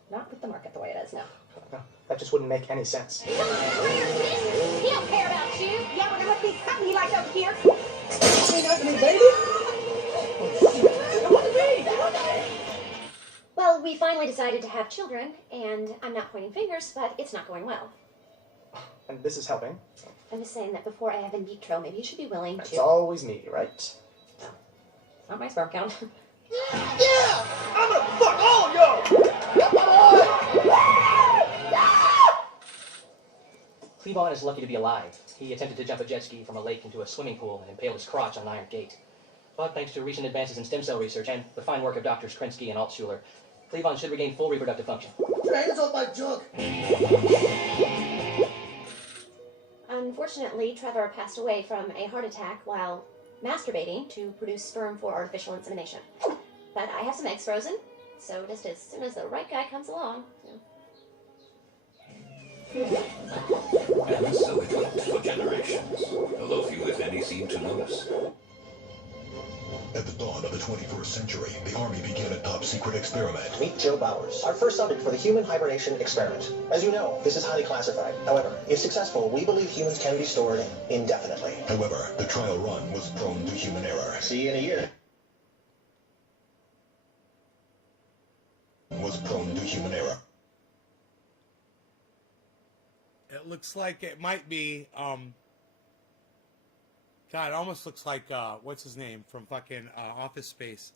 Not with the market the way it is now. No, that just wouldn't make any sense. Come on, kid. He don't care about you. Yeah, but there must be something he likes over here. Ain't nothing, baby. I want to be. Well, we finally decided to have children, and I'm not pointing fingers, but it's not going well. And this is helping. I'm just saying that before I have in vitro, maybe you should be willing It's to... always me, right? It's not my sperm count. Yeah! I'm gonna fuck all of y'all! Cleavon is lucky to be alive. He attempted to jump a jet ski from a lake into a swimming pool and impaled his crotch on an iron gate. But thanks to recent advances in stem cell research and the fine work of Drs. Krinsky and Altshuler, Cleavon should regain full reproductive function. Get your hands off my junk! Unfortunately, Trevor passed away from a heart attack while masturbating to produce sperm for artificial insemination. But I have some eggs frozen, so just as soon as the right guy comes along... And so it went for generations, although few, if any, seemed to notice. At the dawn of the 21st century, the Army began a top-secret experiment. Meet Joe Bowers, our first subject for the human hibernation experiment. As you know, this is highly classified. However, if successful, we believe humans can be stored indefinitely. However, the trial run was prone to human error. See you in a year. It looks like it might be, God, it almost looks like, what's his name from fucking Office Space.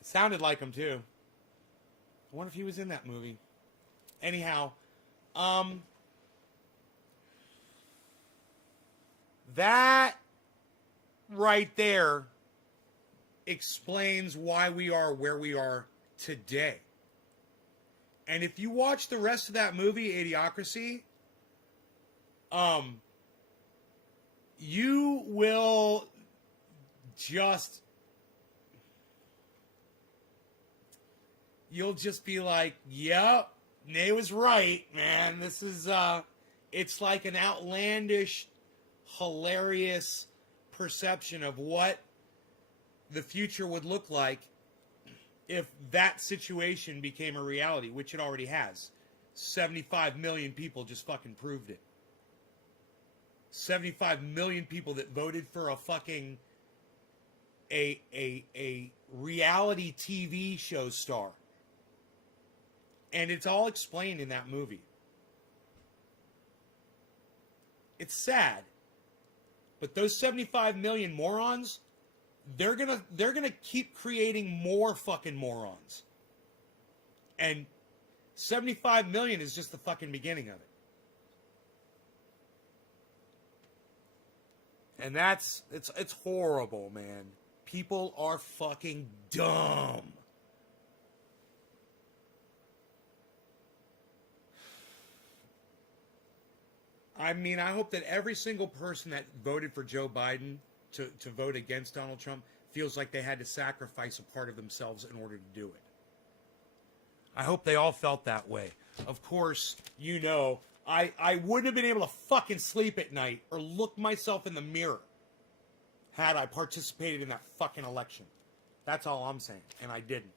It sounded like him, too. I wonder if he was in that movie. Anyhow, that right there explains why we are where we are today. And if you watch the rest of that movie, Idiocracy, you will just, you'll just be like, yep, Nay was right, man. This is, it's like an outlandish, hilarious perception of what the future would look like if that situation became a reality, which it already has. 75 million people just fucking proved it. 75 million people that voted for a fucking a reality TV show star. And it's all explained in that movie. It's sad. But those 75 million morons, they're gonna keep creating more fucking morons. And 75 million is just the fucking beginning of it. And it's horrible, man. People are fucking dumb. I mean, I hope that every single person that voted for Joe Biden to vote against Donald Trump feels like they had to sacrifice a part of themselves in order to do it. I hope they all felt that way. Of course, you know, I wouldn't have been able to fucking sleep at night or look myself in the mirror had I participated in that fucking election. That's all I'm saying, and I didn't.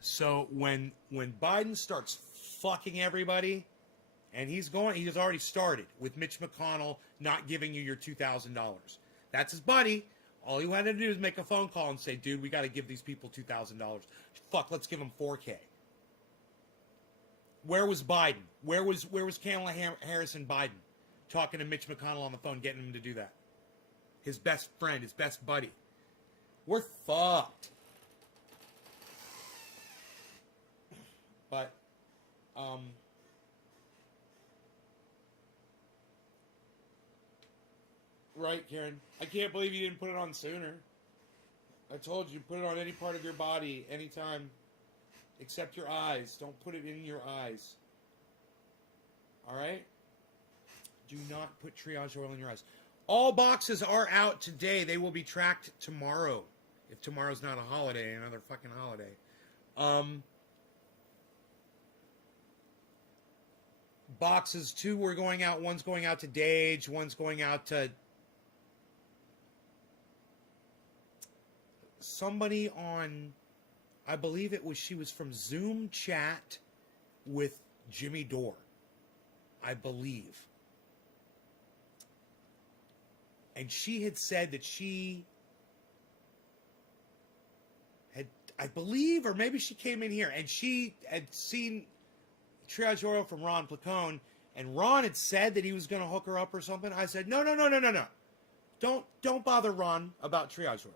So when Biden starts fucking everybody, and he's already started with Mitch McConnell not giving you your $2,000. That's his buddy. All he wanted to do is make a phone call and say, dude, we got to give these people $2,000. Fuck, let's give them $4,000. Where was Biden? Where was Kamala Harris and Biden talking to Mitch McConnell on the phone, getting him to do that? His best friend, his best buddy. We're fucked. But, right, Karen. I can't believe you didn't put it on sooner. I told you, put it on any part of your body, anytime, except your eyes. Don't put it in your eyes. All right? Do not put triage oil in your eyes. All boxes are out today. They will be tracked tomorrow. If tomorrow's not a holiday, another fucking holiday. Boxes 2 were going out. One's going out to Dage. One's going out to somebody on, I believe she was from Zoom chat with Jimmy Dore. I believe. And she had said that she had, I believe, or maybe she came in here, and she had seen triage oil from Ron Placone, and Ron had said that he was going to hook her up or something. I said, no. Don't bother Ron about triage oil.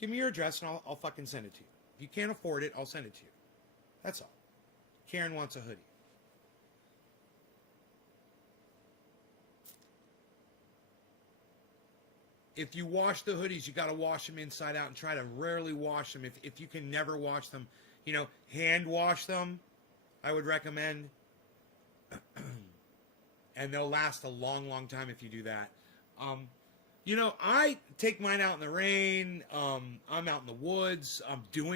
Give me your address and I'll fucking send it to you. If you can't afford it, I'll send it to you. That's all. Karen wants a hoodie. If you wash the hoodies, you got to wash them inside out and try to rarely wash them. If you can never wash them, hand wash them, I would recommend. And they'll last a long, long time if you do that. I take mine out in the rain. I'm out in the woods.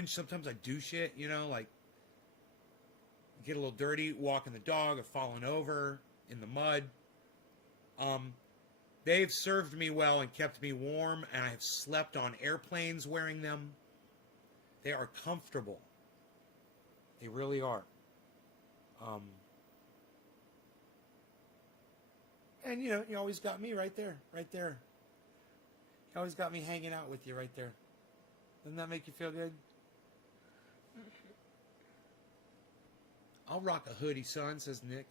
Sometimes I do shit, like get a little dirty, walking the dog, or falling over in the mud. They've served me well and kept me warm, and I have slept on airplanes wearing them. They are comfortable. They really are. And, you always got me right there. You always got me hanging out with you right there. Doesn't that make you feel good? I'll rock a hoodie, son, says Nick.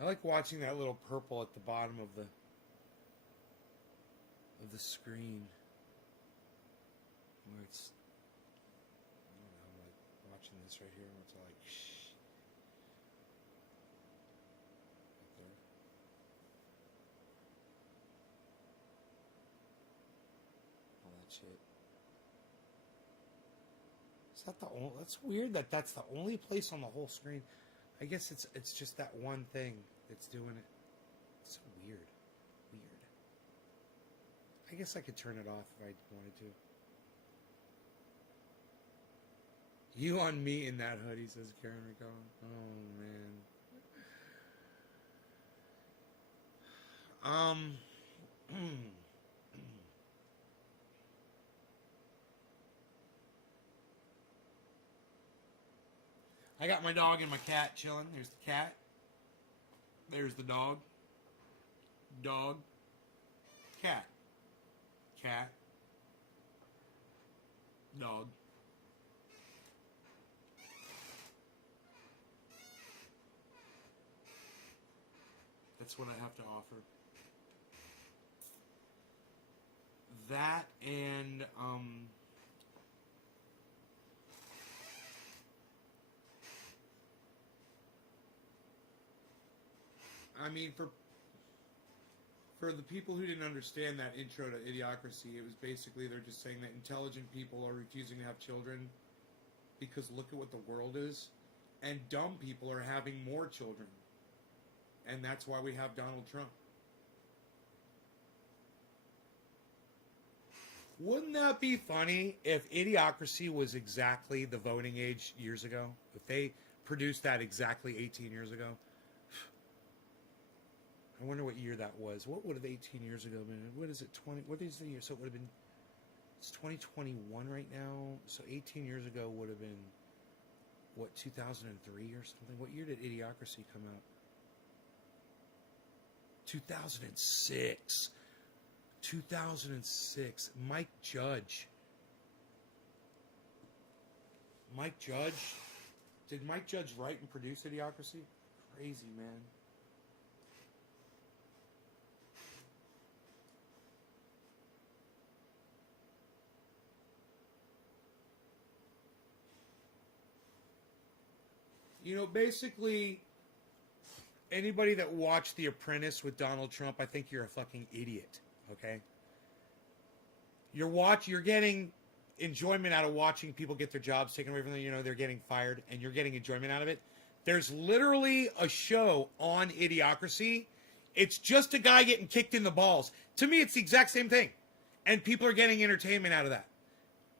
I like watching that little purple at the bottom of the screen. Where it's, I don't know, I'm like watching this right here, where it's like, shh. Right there. All that shit. Is that the only, that's weird that's the only place on the whole screen. I guess it's just that one thing that's doing it. It's so weird. I guess I could turn it off if I wanted to. You on me in that hoodie, says Karen Rico. Oh, man. I got my dog and my cat chilling. There's the cat. There's the dog. Dog. Cat. Cat. Dog. That's what I have to offer. that and I mean, for the people who didn't understand that intro to Idiocracy, it was basically they're just saying that intelligent people are refusing to have children because look at what the world is, and dumb people are having more children, and that's why we have Donald Trump. Wouldn't that be funny if Idiocracy was exactly the voting age years ago? If they produced that exactly 18 years ago? I wonder what year that was. What would have 18 years ago been? What is it, 20? What is the year? So it would have been, it's 2021 right now. So 18 years ago would have been, what, 2003 or something? What year did Idiocracy come out? 2006. 2006. Mike Judge. Mike Judge? Did Mike Judge write and produce Idiocracy? Crazy, man. You know, basically, anybody that watched The Apprentice with Donald Trump, I think you're a fucking idiot, okay? You're getting enjoyment out of watching people get their jobs taken away from them. You know, they're getting fired, and you're getting enjoyment out of it. There's literally a show on Idiocracy. It's just a guy getting kicked in the balls. To me, it's the exact same thing. And people are getting entertainment out of that.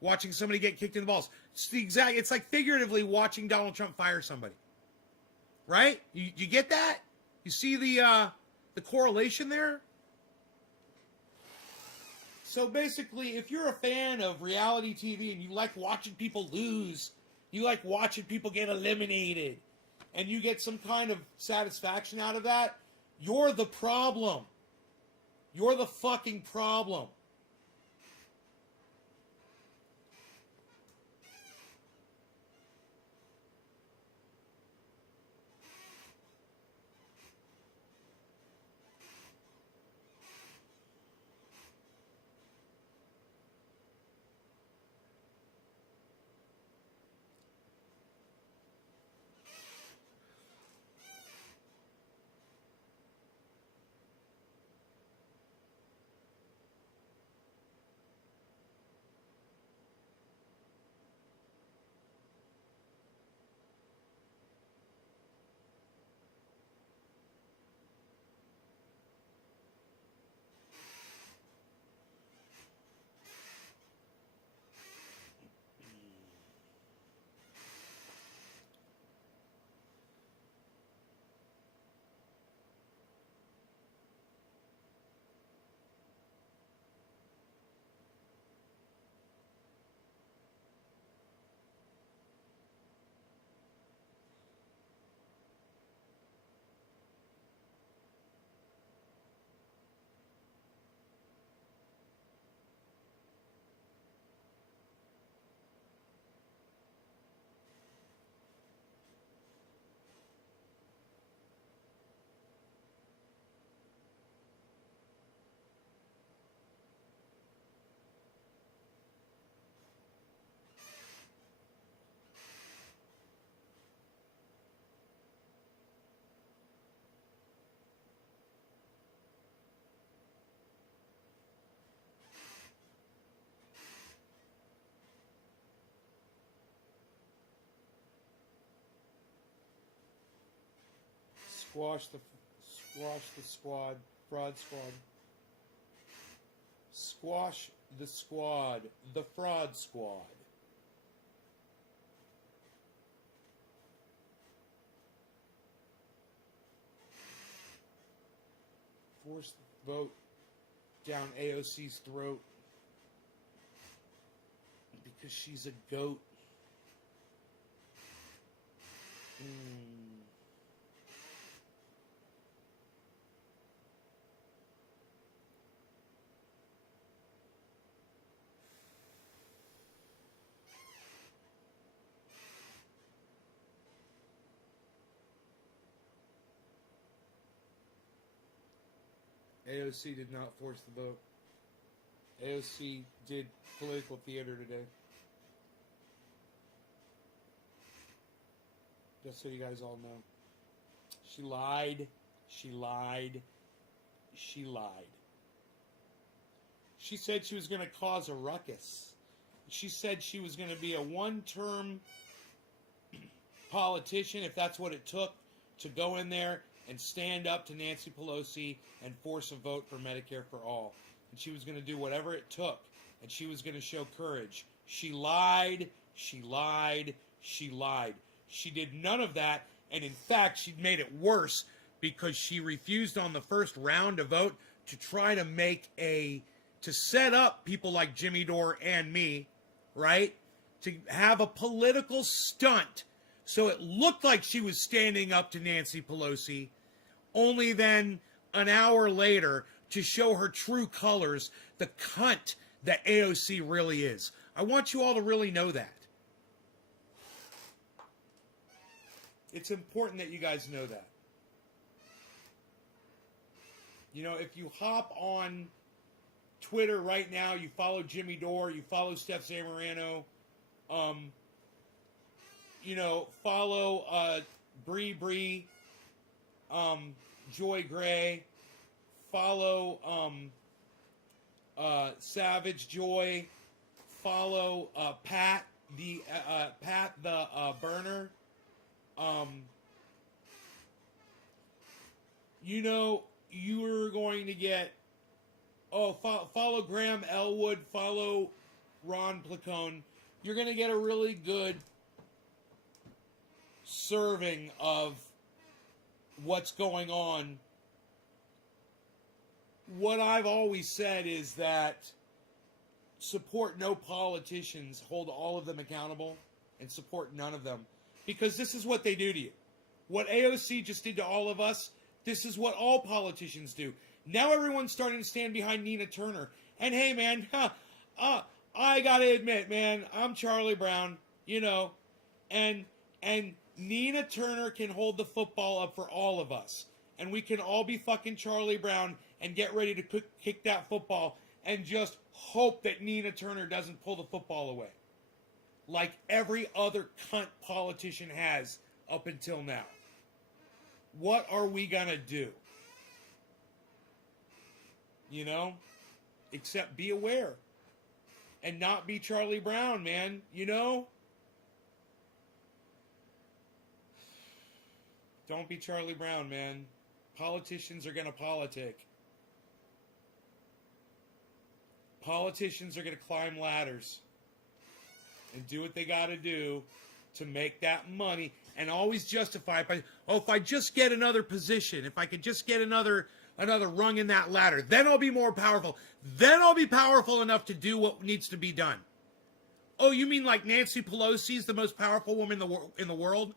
Watching somebody get kicked in the balls. It's like figuratively watching Donald Trump fire somebody. Right? You get that? You see the correlation there? So basically, if you're a fan of reality TV and you like watching people lose, you like watching people get eliminated, and you get some kind of satisfaction out of that, you're the problem. You're the fucking problem. Squash the squad, fraud squad. Squash the squad, the fraud squad. Force the vote down AOC's throat because she's a goat. AOC did not force the vote. AOC did political theater today. Just so you guys all know. She lied. She lied. She lied. She said she was going to cause a ruckus. She said she was going to be a one-term politician, if that's what it took, to go in there and stand up to Nancy Pelosi and force a vote for Medicare for all. And she was going to do whatever it took, and she was going to show courage. She lied. She lied. She lied. She did none of that, and in fact, she made it worse because she refused on the first round to vote to try to to set up people like Jimmy Dore and me, right? To have a political stunt so it looked like she was standing up to Nancy Pelosi, only then an hour later to show her true colors, the cunt that AOC really is. I want you all to really know that. It's important that you guys know that. You know, if you hop on Twitter right now, you follow Jimmy Dore, you follow Steph Zamorano, you know, follow Bree, Joy Gray, follow Savage Joy, follow Pat the burner. You know, you're going to get, follow Graham Elwood, follow Ron Placone. You're going to get a really good serving of what's going on. What I've always said is that support no politicians, hold all of them accountable, and support none of them. Because this is what they do to you. What AOC just did to all of us, this is what all politicians do. Now everyone's starting to stand behind Nina Turner. And hey, man, I gotta admit, man, I'm Charlie Brown, you know, and Nina Turner can hold the football up for all of us. And we can all be fucking Charlie Brown and get ready to kick that football and just hope that Nina Turner doesn't pull the football away. Like every other cunt politician has up until now. What are we gonna do? You know? Except be aware. And not be Charlie Brown, man. You know? Don't be Charlie Brown, man. Politicians are gonna politic. Politicians are gonna climb ladders and do what they gotta do to make that money, and always justify it by, if I just get another position, if I could just get another rung in that ladder, then I'll be more powerful. Then I'll be powerful enough to do what needs to be done. Oh, you mean like Nancy Pelosi is the most powerful woman in the world?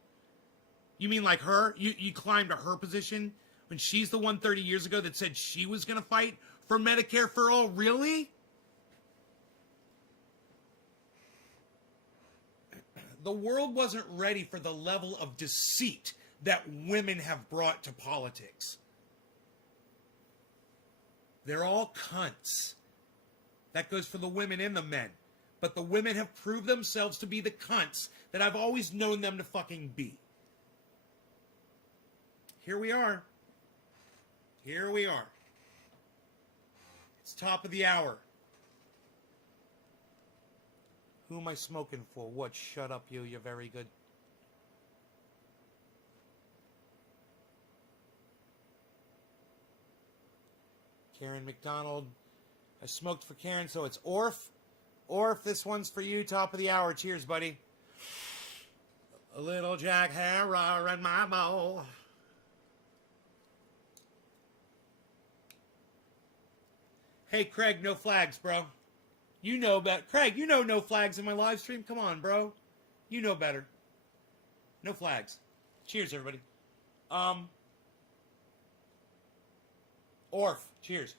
You mean like her? You climbed to her position when she's the one 30 years ago that said she was going to fight for Medicare for all? Really? The world wasn't ready for the level of deceit that women have brought to politics. They're all cunts. That goes for the women and the men. But the women have proved themselves to be the cunts that I've always known them to fucking be. Here we are. Here we are. It's top of the hour. Who am I smoking for? What? Shut up, you. You're very good. Karen McDonald. I smoked for Karen, so it's Orf. Orf, this one's for you. Top of the hour. Cheers, buddy. A little Jack Harrow in my bowl. Hey, Craig, no flags, bro. You know better. Craig, you know no flags in my live stream. Come on, bro. You know better. No flags. Cheers, everybody. Orf, cheers.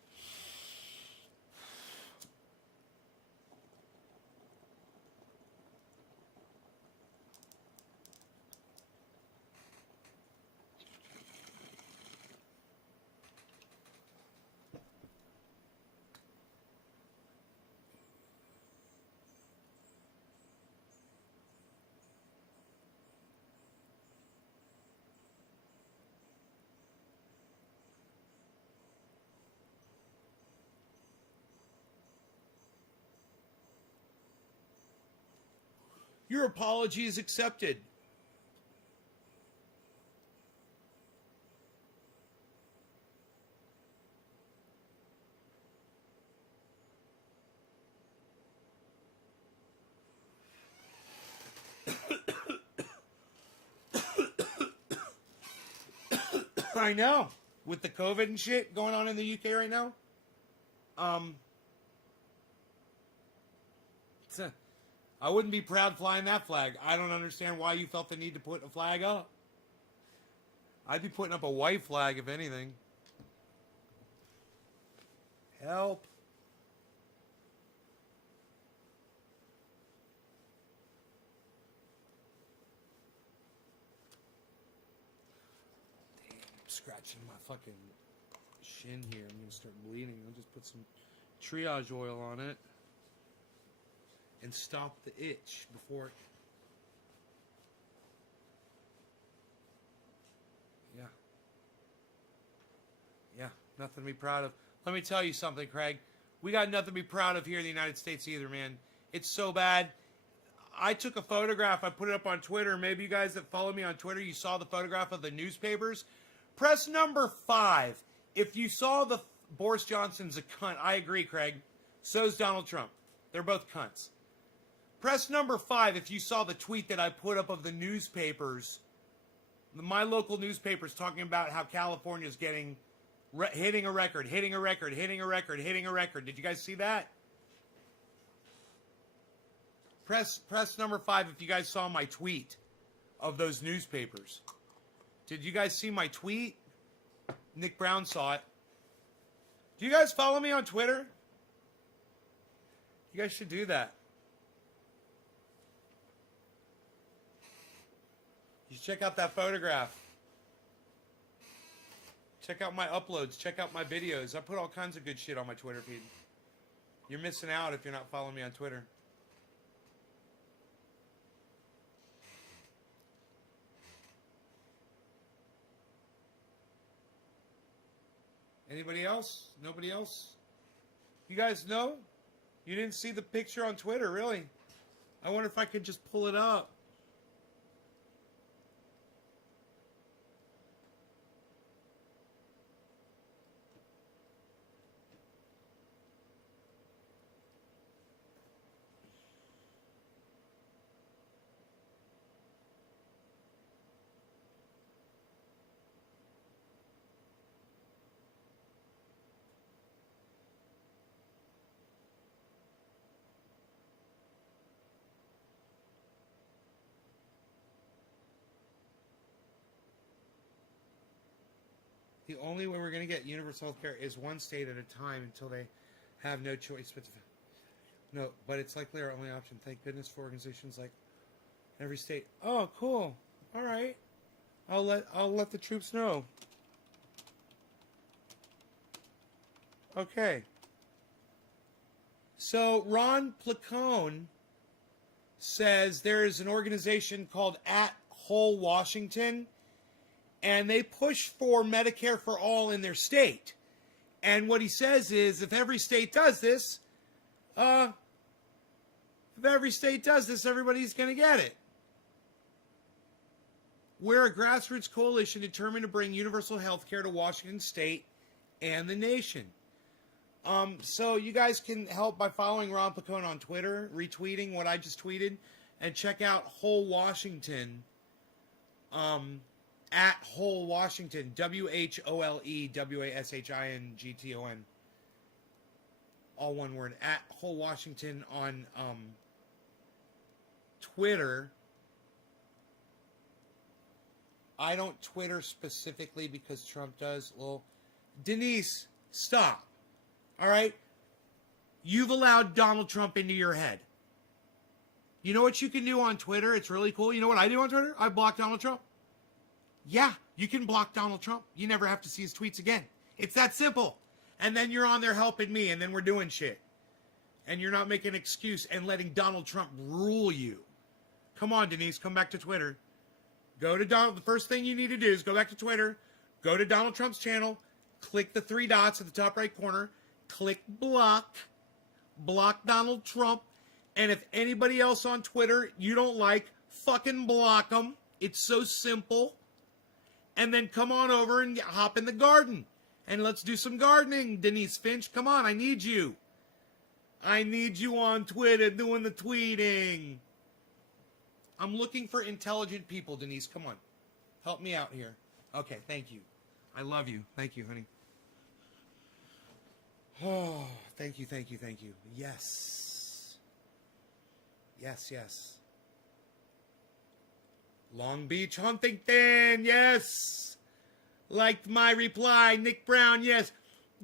Your apology is accepted. I know. With the COVID and shit going on in the UK right now. I wouldn't be proud flying that flag. I don't understand why you felt the need to put a flag up. I'd be putting up a white flag if anything. Help. Damn, I'm scratching my fucking shin here. I'm going to start bleeding. I'll just put some triage oil on it and stop the itch before. Yeah, nothing to be proud of. Let me tell you something, Craig. We got nothing to be proud of here in the United States either, man. It's so bad. I took a photograph. I put it up on Twitter. Maybe you guys that follow me on Twitter, you saw the photograph of the newspapers. Press number 5. If you saw the Boris Johnson's a cunt, I agree, Craig. So's Donald Trump. They're both cunts. Press number 5 if you saw the tweet that I put up of the newspapers, my local newspapers, talking about how California's getting hitting a record, hitting a record, hitting a record, hitting a record. Did you guys see that? Press number 5 if you guys saw my tweet of those newspapers. Did you guys see my tweet? Nick Brown saw it. Do you guys follow me on Twitter? You guys should do that. You should check out that photograph. Check out my uploads. Check out my videos. I put all kinds of good shit on my Twitter feed. You're missing out if you're not following me on Twitter. Anybody else? Nobody else? You guys know? You didn't see the picture on Twitter, really? I wonder if I could just pull it up. The only way we're going to get universal health care is one state at a time until they have no choice but to... No, but it's likely our only option. Thank goodness for organizations like every state. Oh, cool. All right. I'll let the troops know. Okay. So Ron Placone says there is an organization called At Whole Washington, and they push for Medicare for all in their state. And what he says is, if every state does this, everybody's going to get it. We're a grassroots coalition determined to bring universal health care to Washington State and the nation. So you guys can help by following Ron Placone on Twitter, retweeting what I just tweeted, and check out Whole Washington. At Whole Washington, WHOLEWASHINGTON. All one word. At Whole Washington on Twitter. I don't Twitter specifically because Trump does. Well, Denise, stop. All right? You've allowed Donald Trump into your head. You know what you can do on Twitter? It's really cool. You know what I do on Twitter? I block Donald Trump. Yeah, you can block Donald Trump. You never have to see his tweets again. It's that simple. And then you're on there helping me, and then we're doing shit. And you're not making an excuse and letting Donald Trump rule you. Come on, Denise, come back to Twitter. Go to Donald. The first thing you need to do is go back to Twitter, go to Donald Trump's channel, click the 3 dots at the top right corner, click block Donald Trump, And if anybody else on Twitter you don't like, fucking block them. It's so simple. And then come on over and hop in the garden. And let's do some gardening, Denise Finch. Come on, I need you. I need you on Twitter doing the tweeting. I'm looking for intelligent people, Denise. Come on. Help me out here. Okay, thank you. I love you. Thank you, honey. Oh, thank you, thank you, thank you. Yes. Yes, yes. Long Beach, Huntington, yes. Liked my reply. Nick Brown, yes.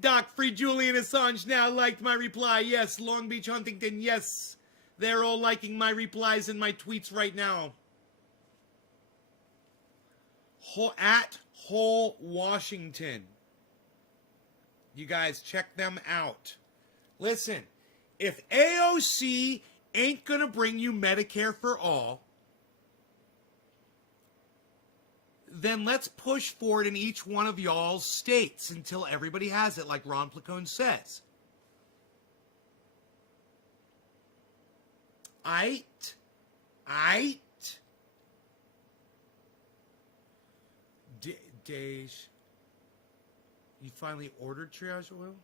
Doc Free Julian Assange now liked my reply. Yes, Long Beach, Huntington, yes. They're all liking my replies and my tweets right now. At Whole Washington. You guys check them out. Listen, if AOC ain't gonna bring you Medicare for all, then let's push for it in each one of y'all's states until everybody has it, like Ron Placone says. Aight. Dej, you finally ordered triage oil?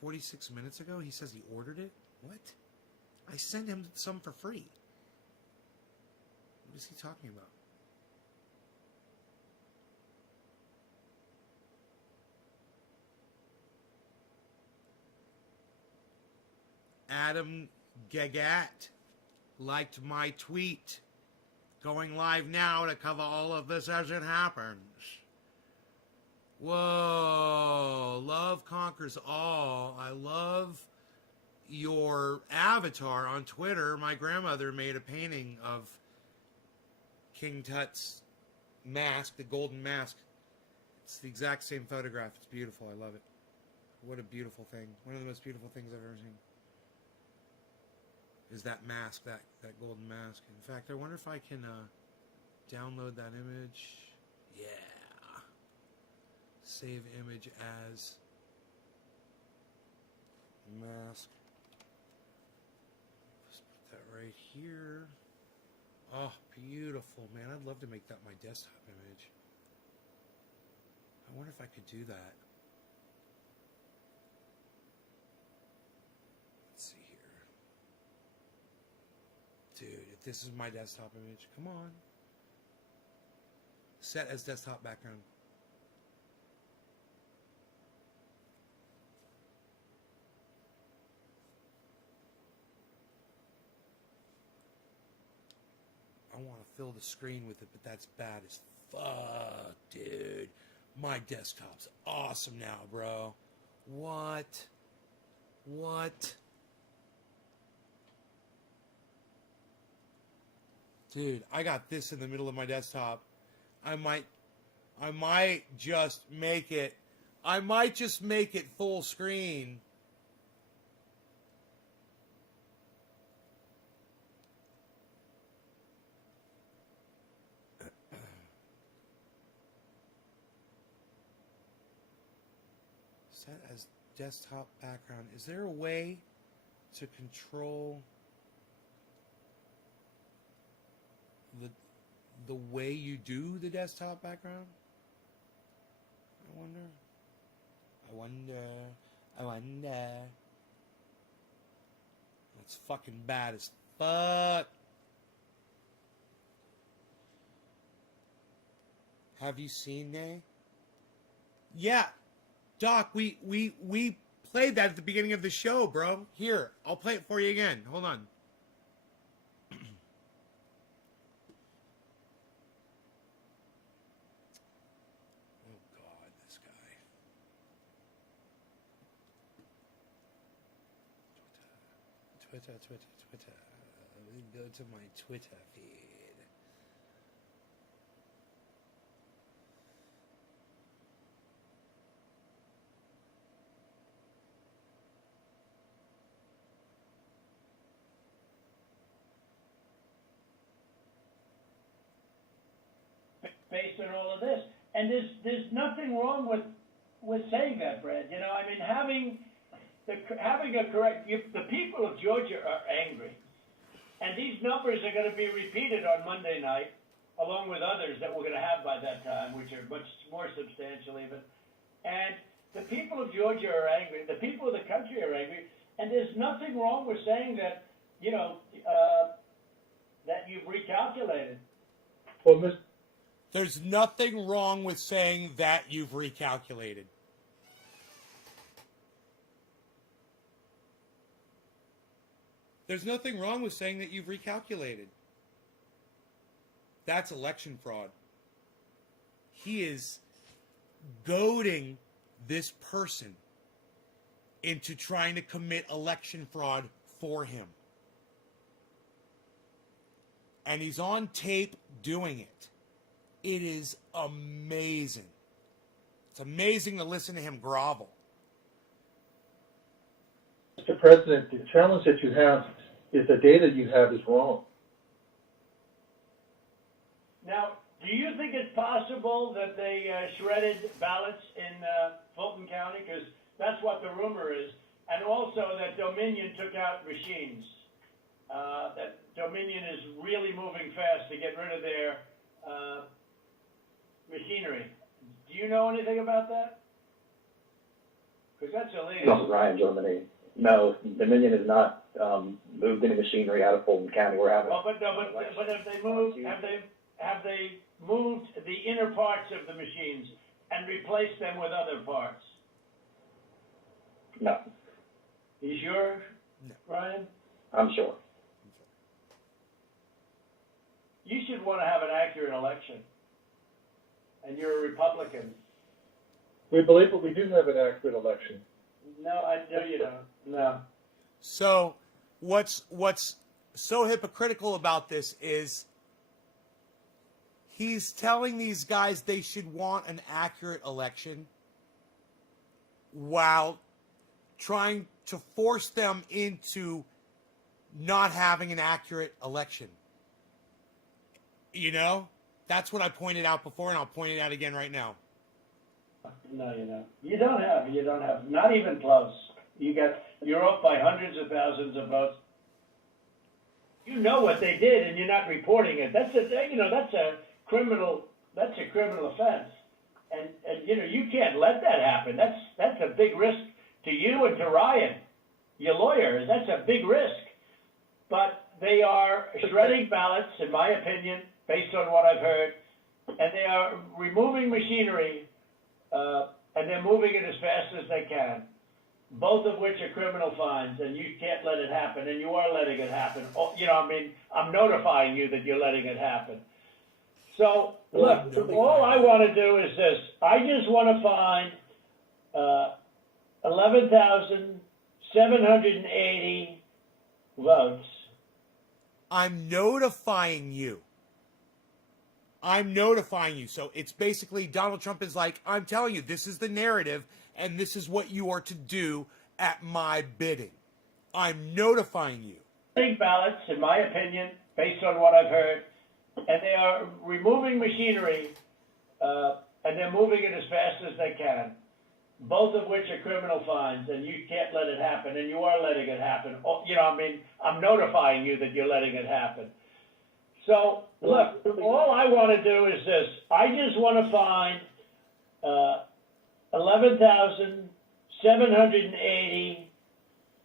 46 minutes ago, he says he ordered it? What? I sent him some for free. What is he talking about? Adam Gagat liked my tweet. Going live now to cover all of this as it happens. Whoa. Love conquers all. I love your avatar on Twitter. My grandmother made a painting of King Tut's mask, the golden mask. It's the exact same photograph. It's beautiful. I love it. What a beautiful thing. One of the most beautiful things I've ever seen. Is that mask, that golden mask. In fact, I wonder if I can download that image. Yeah. Save image as mask. Let's put that right here. Oh, beautiful, man. I'd love to make that my desktop image. I wonder if I could do that. Dude, if this is my desktop image, come on. Set as desktop background. I want to fill the screen with it, but that's bad as fuck, dude. My desktop's awesome now, bro. What? Dude, I got this in the middle of my desktop. I might just make it full screen. Set as desktop background. Is there a way to control the way you do the desktop background? I wonder. That's fucking bad as fuck. Have you seen Nay? Yeah, Doc, we played that at the beginning of the show, bro. Here, I'll play it for you again. Hold on. Twitter. Let me go to my Twitter feed. Based on all of this, and there's nothing wrong with saying that, Brad. You know, I mean, having a correct, the people of Georgia are angry. And these numbers are going to be repeated on Monday night, along with others that we're going to have by that time, which are much more substantial even. And the people of Georgia are angry. The people of the country are angry. And there's nothing wrong with saying that, that you've recalculated. Well, There's nothing wrong with saying that you've recalculated. There's nothing wrong with saying that you've recalculated. That's election fraud. He is goading this person into trying to commit election fraud for him. And he's on tape doing it. It is amazing. It's amazing to listen to him grovel. Mr. President, the challenge that you have is the data you have is wrong. Now, do you think it's possible that they shredded ballots in Fulton County? Because that's what the rumor is. And also that Dominion took out machines. That Dominion is really moving fast to get rid of their machinery. Do you know anything about that? Because that's illegal. Ryan, Germany. No, Dominion has not moved any machinery out of Fulton County. We're having. Well, but have they moved? Have they moved the inner parts of the machines and replaced them with other parts? No. You sure, Ryan? I'm sure. You should want to have an accurate election. And you're a Republican. We believe that we do have an accurate election. No, I know you don't. No. So what's so hypocritical about this is he's telling these guys they should want an accurate election while trying to force them into not having an accurate election. That's what I pointed out before, and I'll point it out again right now. No, you don't. You don't have, not even close. You're up by hundreds of thousands of votes. You know what they did, and you're not reporting it. That's a criminal offense. And you can't let that happen. That's a big risk to you and to Ryan, your lawyer. That's a big risk. But they are shredding ballots, in my opinion, based on what I've heard, and they are removing machinery, and they're moving it as fast as they can, both of which are criminal fines, and you can't let it happen, and you are letting it happen. I'm notifying you that you're letting it happen. So, look, all I want to do is this. I just want to find 11,780 votes. I'm notifying you. So it's basically Donald Trump is like, I'm telling you, this is the narrative, and this is what you are to do at my bidding. I'm notifying you. Big ballots, in my opinion, based on what I've heard, and they are removing machinery, and they're moving it as fast as they can, both of which are criminal fines, and you can't let it happen, and you are letting it happen. I'm notifying you that you're letting it happen. So, look, all I want to do is this. I just want to find 11,780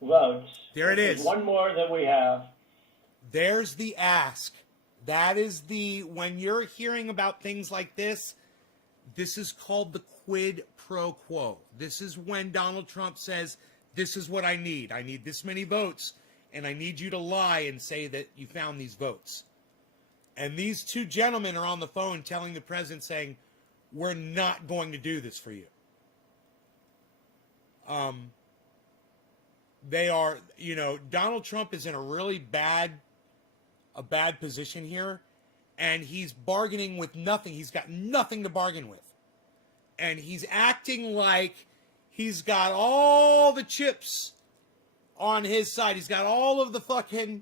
votes. There it is. One more than we have. There's the ask. That is when you're hearing about things like this is called the quid pro quo. This is when Donald Trump says, this is what I need. I need this many votes, and I need you to lie and say that you found these votes. And these two gentlemen are on the phone telling the president, saying, we're not going to do this for you. They are, Donald Trump is in a really bad position here, and he's bargaining with nothing. He's got nothing to bargain with. And he's acting like he's got all the chips on his side. He's got all of the fucking...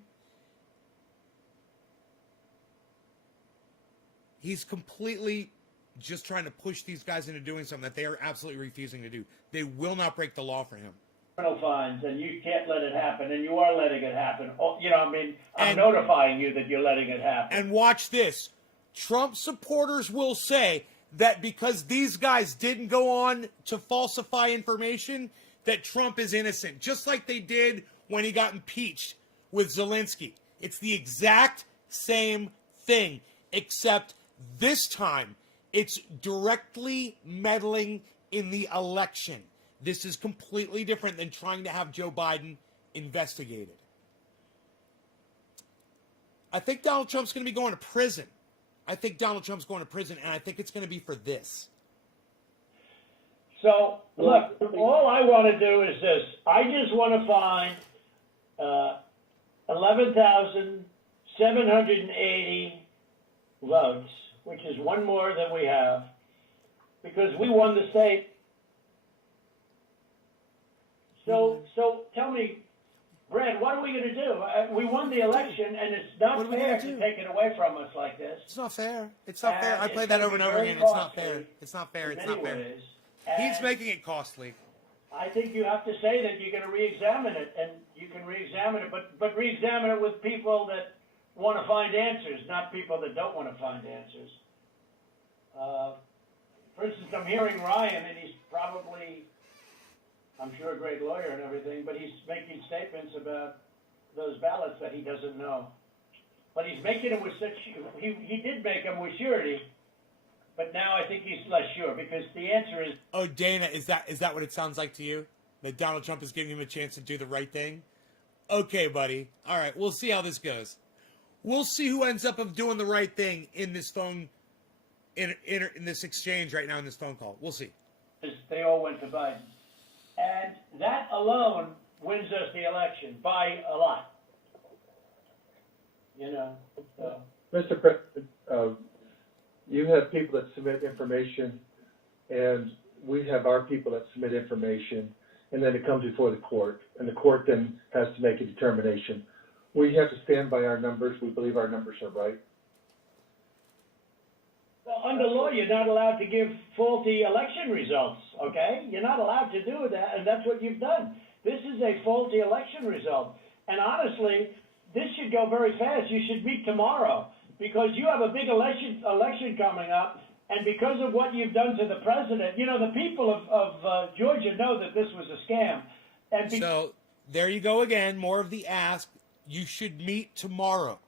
He's completely just trying to push these guys into doing something that they are absolutely refusing to do. They will not break the law for him. criminal fines, and you can't let it happen, and you are letting it happen. Oh, you know, I mean, I'm And- notifying you that you're letting it happen. And watch this. Trump supporters will say that because these guys didn't go on to falsify information, that Trump is innocent, just like they did when he got impeached with Zelensky. It's the exact same thing, except this time it's directly meddling in the election. This is completely different than trying to have Joe Biden investigated. I think Donald Trump's going to be going to prison. I think Donald Trump's going to prison, and I think it's going to be for this. So, look, all I want to do is this. I just want to find 11,780 votes, which is one more than we have, because we won the state. So tell me, Brad, what are we going to do? We won the election, and it's not fair to take it away from us like this. It's not fair. It's not fair. I played that over and over again. It's not fair. It's not fair. It's not fair. He's making it costly. I think you have to say that you're going to re-examine it, and you can re-examine it, but re-examine it with people that want to find answers, not people that don't want to find answers. For instance, I'm hearing Ryan, and he's probably, I'm sure, a great lawyer and everything, but he's making statements about those ballots that he doesn't know. But he's making them with such, he did make them with surety, but now I think he's less sure, because the answer is... Oh, Dana, is that what it sounds like to you? That Donald Trump is giving him a chance to do the right thing? Okay, buddy. All right, we'll see how this goes. We'll see who ends up of doing the right thing in this phone, in this exchange right now in this phone call. We'll see. They all went to Biden. And that alone wins us the election by a lot. You know, so. Mr. President, you have people that submit information, and we have our people that submit information, and then it comes before the court, and the court then has to make a determination. We have to stand by our numbers. We believe our numbers are right. Well, under law, you're not allowed to give faulty election results, okay? You're not allowed to do that, and that's what you've done. This is a faulty election result. And honestly, this should go very fast. You should meet tomorrow, because you have a big election coming up, and because of what you've done to the president, you know, the people of Georgia know that this was a scam. And so there you go again, more of the ask. You should meet tomorrow.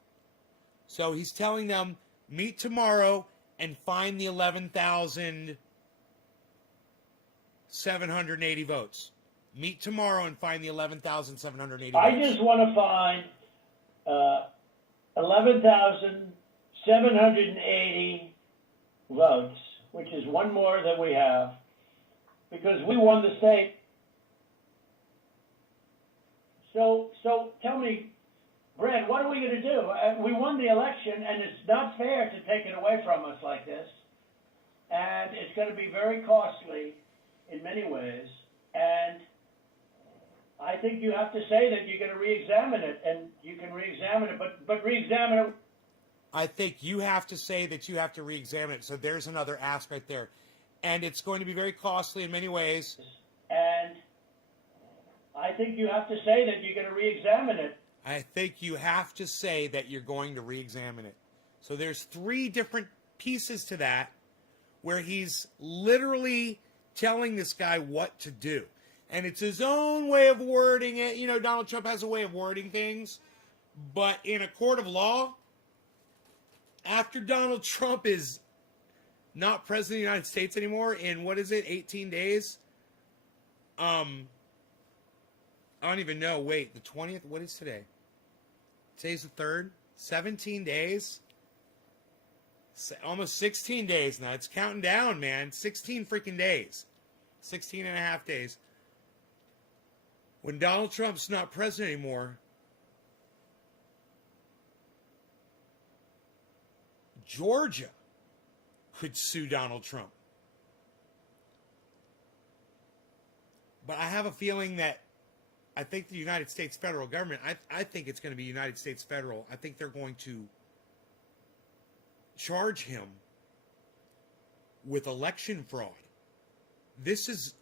So he's telling them, meet tomorrow and find the 11,780 votes. Meet tomorrow and find the 11,780 votes. I just want to find 11,780 votes, which is one more than we have, because we won the state. So tell me, Brad, what are we going to do? We won the election, and it's not fair to take it away from us like this. And it's going to be very costly in many ways. And I think you have to say that you're going to re-examine it, and you can re-examine it, but re-examine it. I think you have to say that you have to re-examine it. So there's another ask right there. And it's going to be very costly in many ways. And I think you have to say that you're going to re-examine it. I think you have to say that you're going to re-examine it. So there's three different pieces to that where he's literally telling this guy what to do. And it's his own way of wording it. You know, Donald Trump has a way of wording things. But in a court of law, after Donald Trump is not president of the United States anymore in, 18 days? I don't even know. Wait, the 20th? What is today? Today's the 3rd? 17 days? Almost 16 days now. It's counting down, man. 16 freaking days. 16 and a half days. When Donald Trump's not president anymore, Georgia could sue Donald Trump. But I have a feeling that I think the United States federal government, I think it's going to be United States federal. I think they're going to charge him with election fraud. This is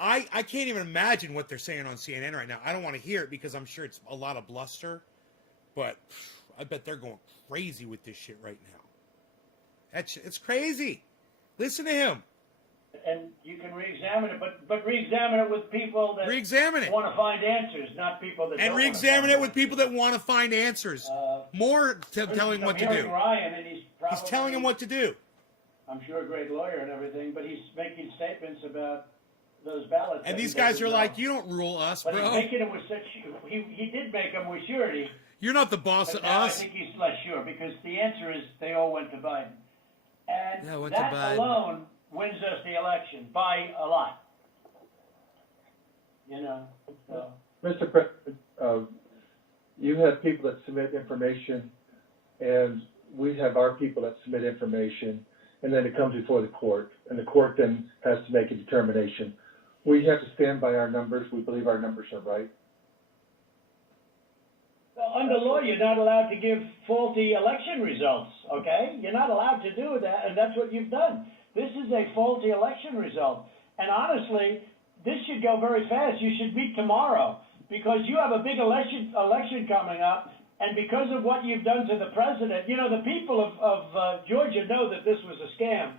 I can't even imagine what they're saying on CNN right now. I don't want to hear it because I'm sure it's a lot of bluster. But I bet they're going crazy with this shit right now. It's crazy. Listen to him. And you can re-examine it, but re-examine it with people that want to find answers, not people that and don't re-examine it with people that want to find answers. More telling what to do. Ryan, and he's telling him what to do. I'm sure a great lawyer and everything, but he's making statements about those ballots. And these guys are like, you don't rule us, but bro. He's making it with such. He did make them with surety. You're not the boss of us. I think he's less sure because the answer is they all went to Biden, and went that to Biden. alone wins us the election by a lot. You know. So. Mr. President, you have people that submit information, and we have our people that submit information, and then it comes before the court, and the court then has to make a determination. We have to stand by our numbers. We believe our numbers are right. Under law, you're not allowed to give faulty election results, okay? You're not allowed to do that, and that's what you've done. This is a faulty election result. And honestly, this should go very fast. You should meet tomorrow because you have a big election coming up, and because of what you've done to the president, you know, the people of Georgia know that this was a scam.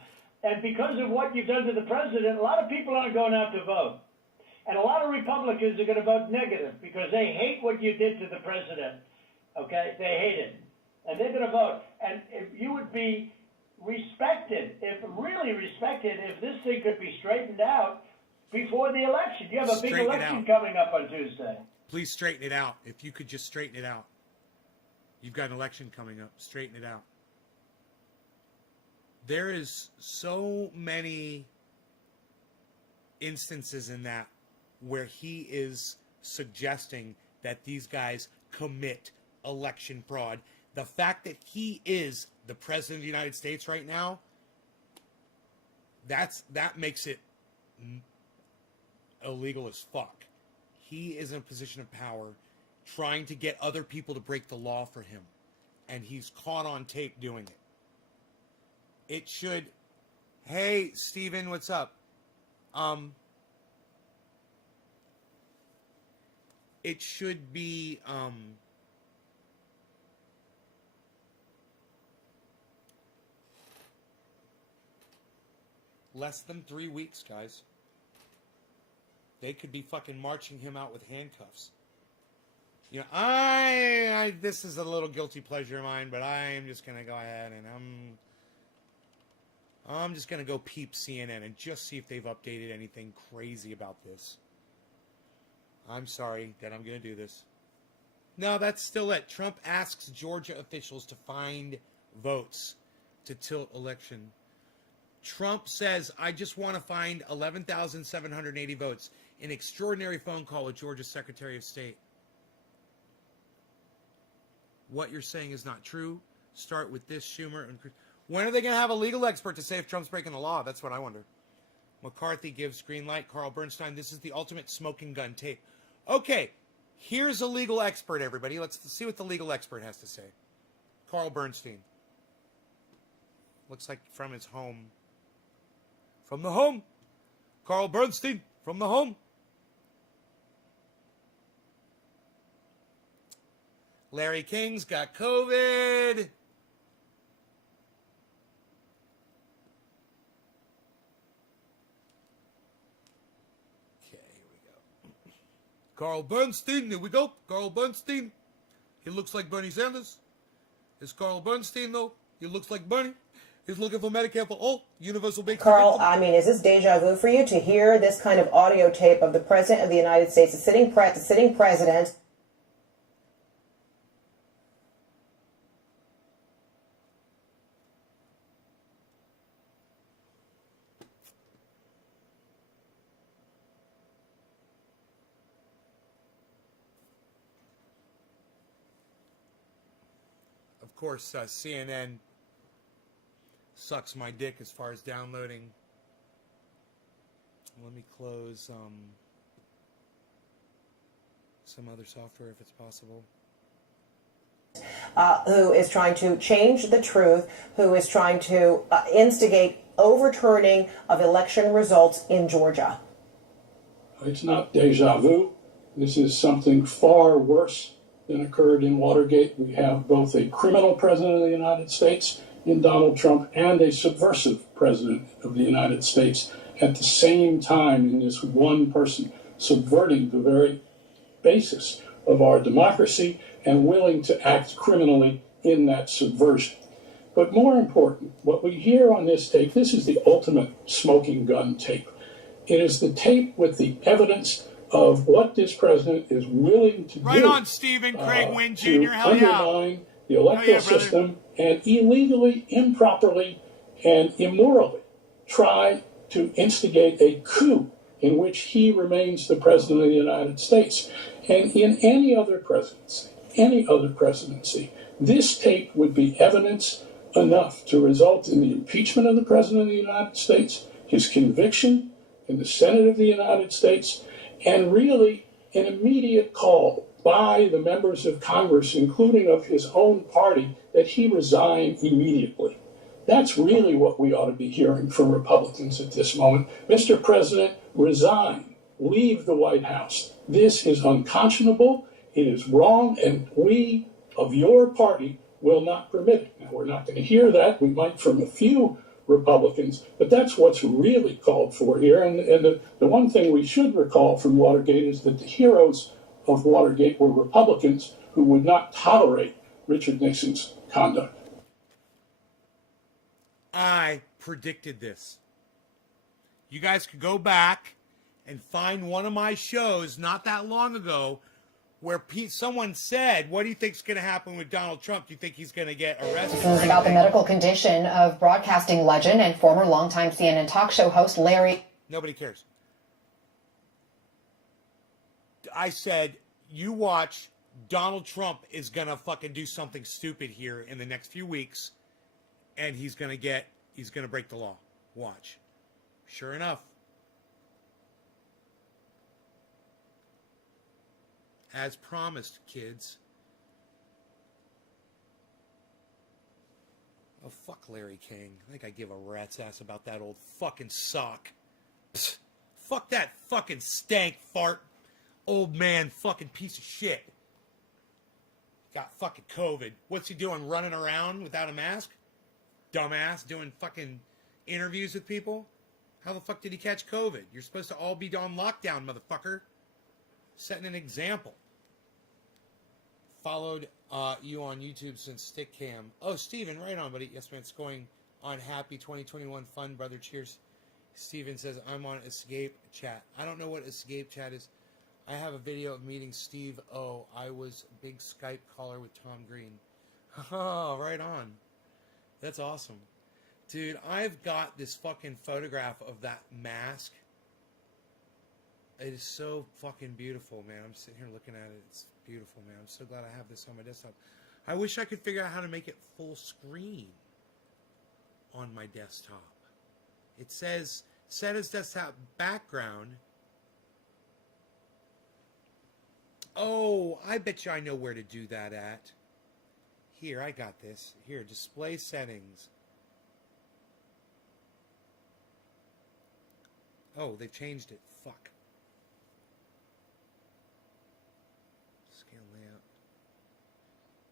And because of what you've done to the president, a lot of people aren't going out to vote. And a lot of Republicans are going to vote negative because they hate what you did to the president, okay? They hate it. And they're going to vote. And if you would be respected, really respected, if this thing could be straightened out before the election. You have a big election coming up on Tuesday. Please straighten it out. If you could just straighten it out. You've got an election coming up. Straighten it out. There is so many instances in that where he is suggesting that these guys commit election fraud. The fact that he is the president of the United States right now, that makes it illegal as fuck. He is in a position of power trying to get other people to break the law for him. And he's caught on tape doing it. It should... Hey, Steven, what's up? It should be... less than 3 weeks, guys. They could be fucking marching him out with handcuffs. You know, this is a little guilty pleasure of mine, but I am just gonna go ahead and I'm just gonna go peep CNN and just see if they've updated anything crazy about this. I'm sorry that I'm gonna do this. No, that's still it. Trump asks Georgia officials to find votes to tilt election. Trump says, I just want to find 11,780 votes. An extraordinary phone call with Georgia's Secretary of State. What you're saying is not true. Start with this, Schumer. When are they going to have a legal expert to say if Trump's breaking the law? That's what I wonder. McCarthy gives green light. Carl Bernstein, this is the ultimate smoking gun tape. Okay, here's a legal expert, everybody. Let's see what the legal expert has to say. Carl Bernstein. Looks like from his home. From the home. Carl Bernstein from the home. Larry King's got COVID. Okay, here we go. Carl Bernstein, here we go. Carl Bernstein. He looks like Bernie Sanders. It's Carl Bernstein, though. He looks like Bernie. He's looking for Medicare for all, universal basic Carl, income. I mean, is this deja vu for you to hear this kind of audio tape of the President of the United States, the sitting president? Of course, CNN sucks my dick as far as downloading. Let me close some other software if it's possible. Who is trying to change the truth, who is trying to instigate overturning of election results in Georgia. It's not deja vu. This is something far worse than occurred in Watergate. We have both a criminal president of the United States in Donald Trump and a subversive president of the United States at the same time in this one person, subverting the very basis of our democracy and willing to act criminally in that subversion. But more important, what we hear on this tape, this is the ultimate smoking gun tape. It is the tape with the evidence of what this president is willing to do. Right on, Stephen Craig Wynn Jr. Hell yeah. Undermine the electoral system and illegally, improperly, and immorally try to instigate a coup in which he remains the president of the United States. And in any other presidency, this tape would be evidence enough to result in the impeachment of the president of the United States, his conviction in the Senate of the United States, and really an immediate call by the members of Congress, including of his own party, that he resign immediately. That's really what we ought to be hearing from Republicans at this moment. Mr. President, resign. Leave the White House. This is unconscionable. It is wrong, and we of your party will not permit it. Now, we're not going to hear that. We might from a few Republicans, but that's what's really called for here. And the one thing we should recall from Watergate is that the heroes of Watergate were Republicans who would not tolerate Richard Nixon's conduct. I predicted this. You guys could go back and find one of my shows not that long ago where someone said, what do you think's going to happen with Donald Trump? Do you think he's going to get arrested? This is about the medical condition of broadcasting legend and former longtime CNN talk show host Larry. Nobody cares. I said, you watch, Donald Trump is going to fucking do something stupid here in the next few weeks, and he's going to break the law. Watch. Sure enough. As promised, kids. Oh, fuck Larry King. I think I give a rat's ass about that old fucking sock. Psst. Fuck that fucking stank fart. Old man fucking piece of shit. Got fucking COVID. What's he doing? Running around without a mask? Dumbass. Doing fucking interviews with people? How the fuck did he catch COVID? You're supposed to all be on lockdown, motherfucker. Setting an example. Followed you on YouTube since Stickcam. Oh, Steven, right on, buddy. Yes, man, it's going on. Happy 2021 fun, brother. Cheers. Steven says, I'm on Escape Chat. I don't know what Escape Chat is. I have a video of meeting Steve O. I was a big Skype caller with Tom Green. Oh, right on. That's awesome. Dude, I've got this fucking photograph of that mask. It is so fucking beautiful, man. I'm sitting here looking at it. It's beautiful, man. I'm so glad I have this on my desktop. I wish I could figure out how to make it full screen on my desktop. It says set as desktop background. Oh, I bet you I know where to do that at. Here, I got this. Here, display settings. Oh, they've changed it. Fuck. Scan layout.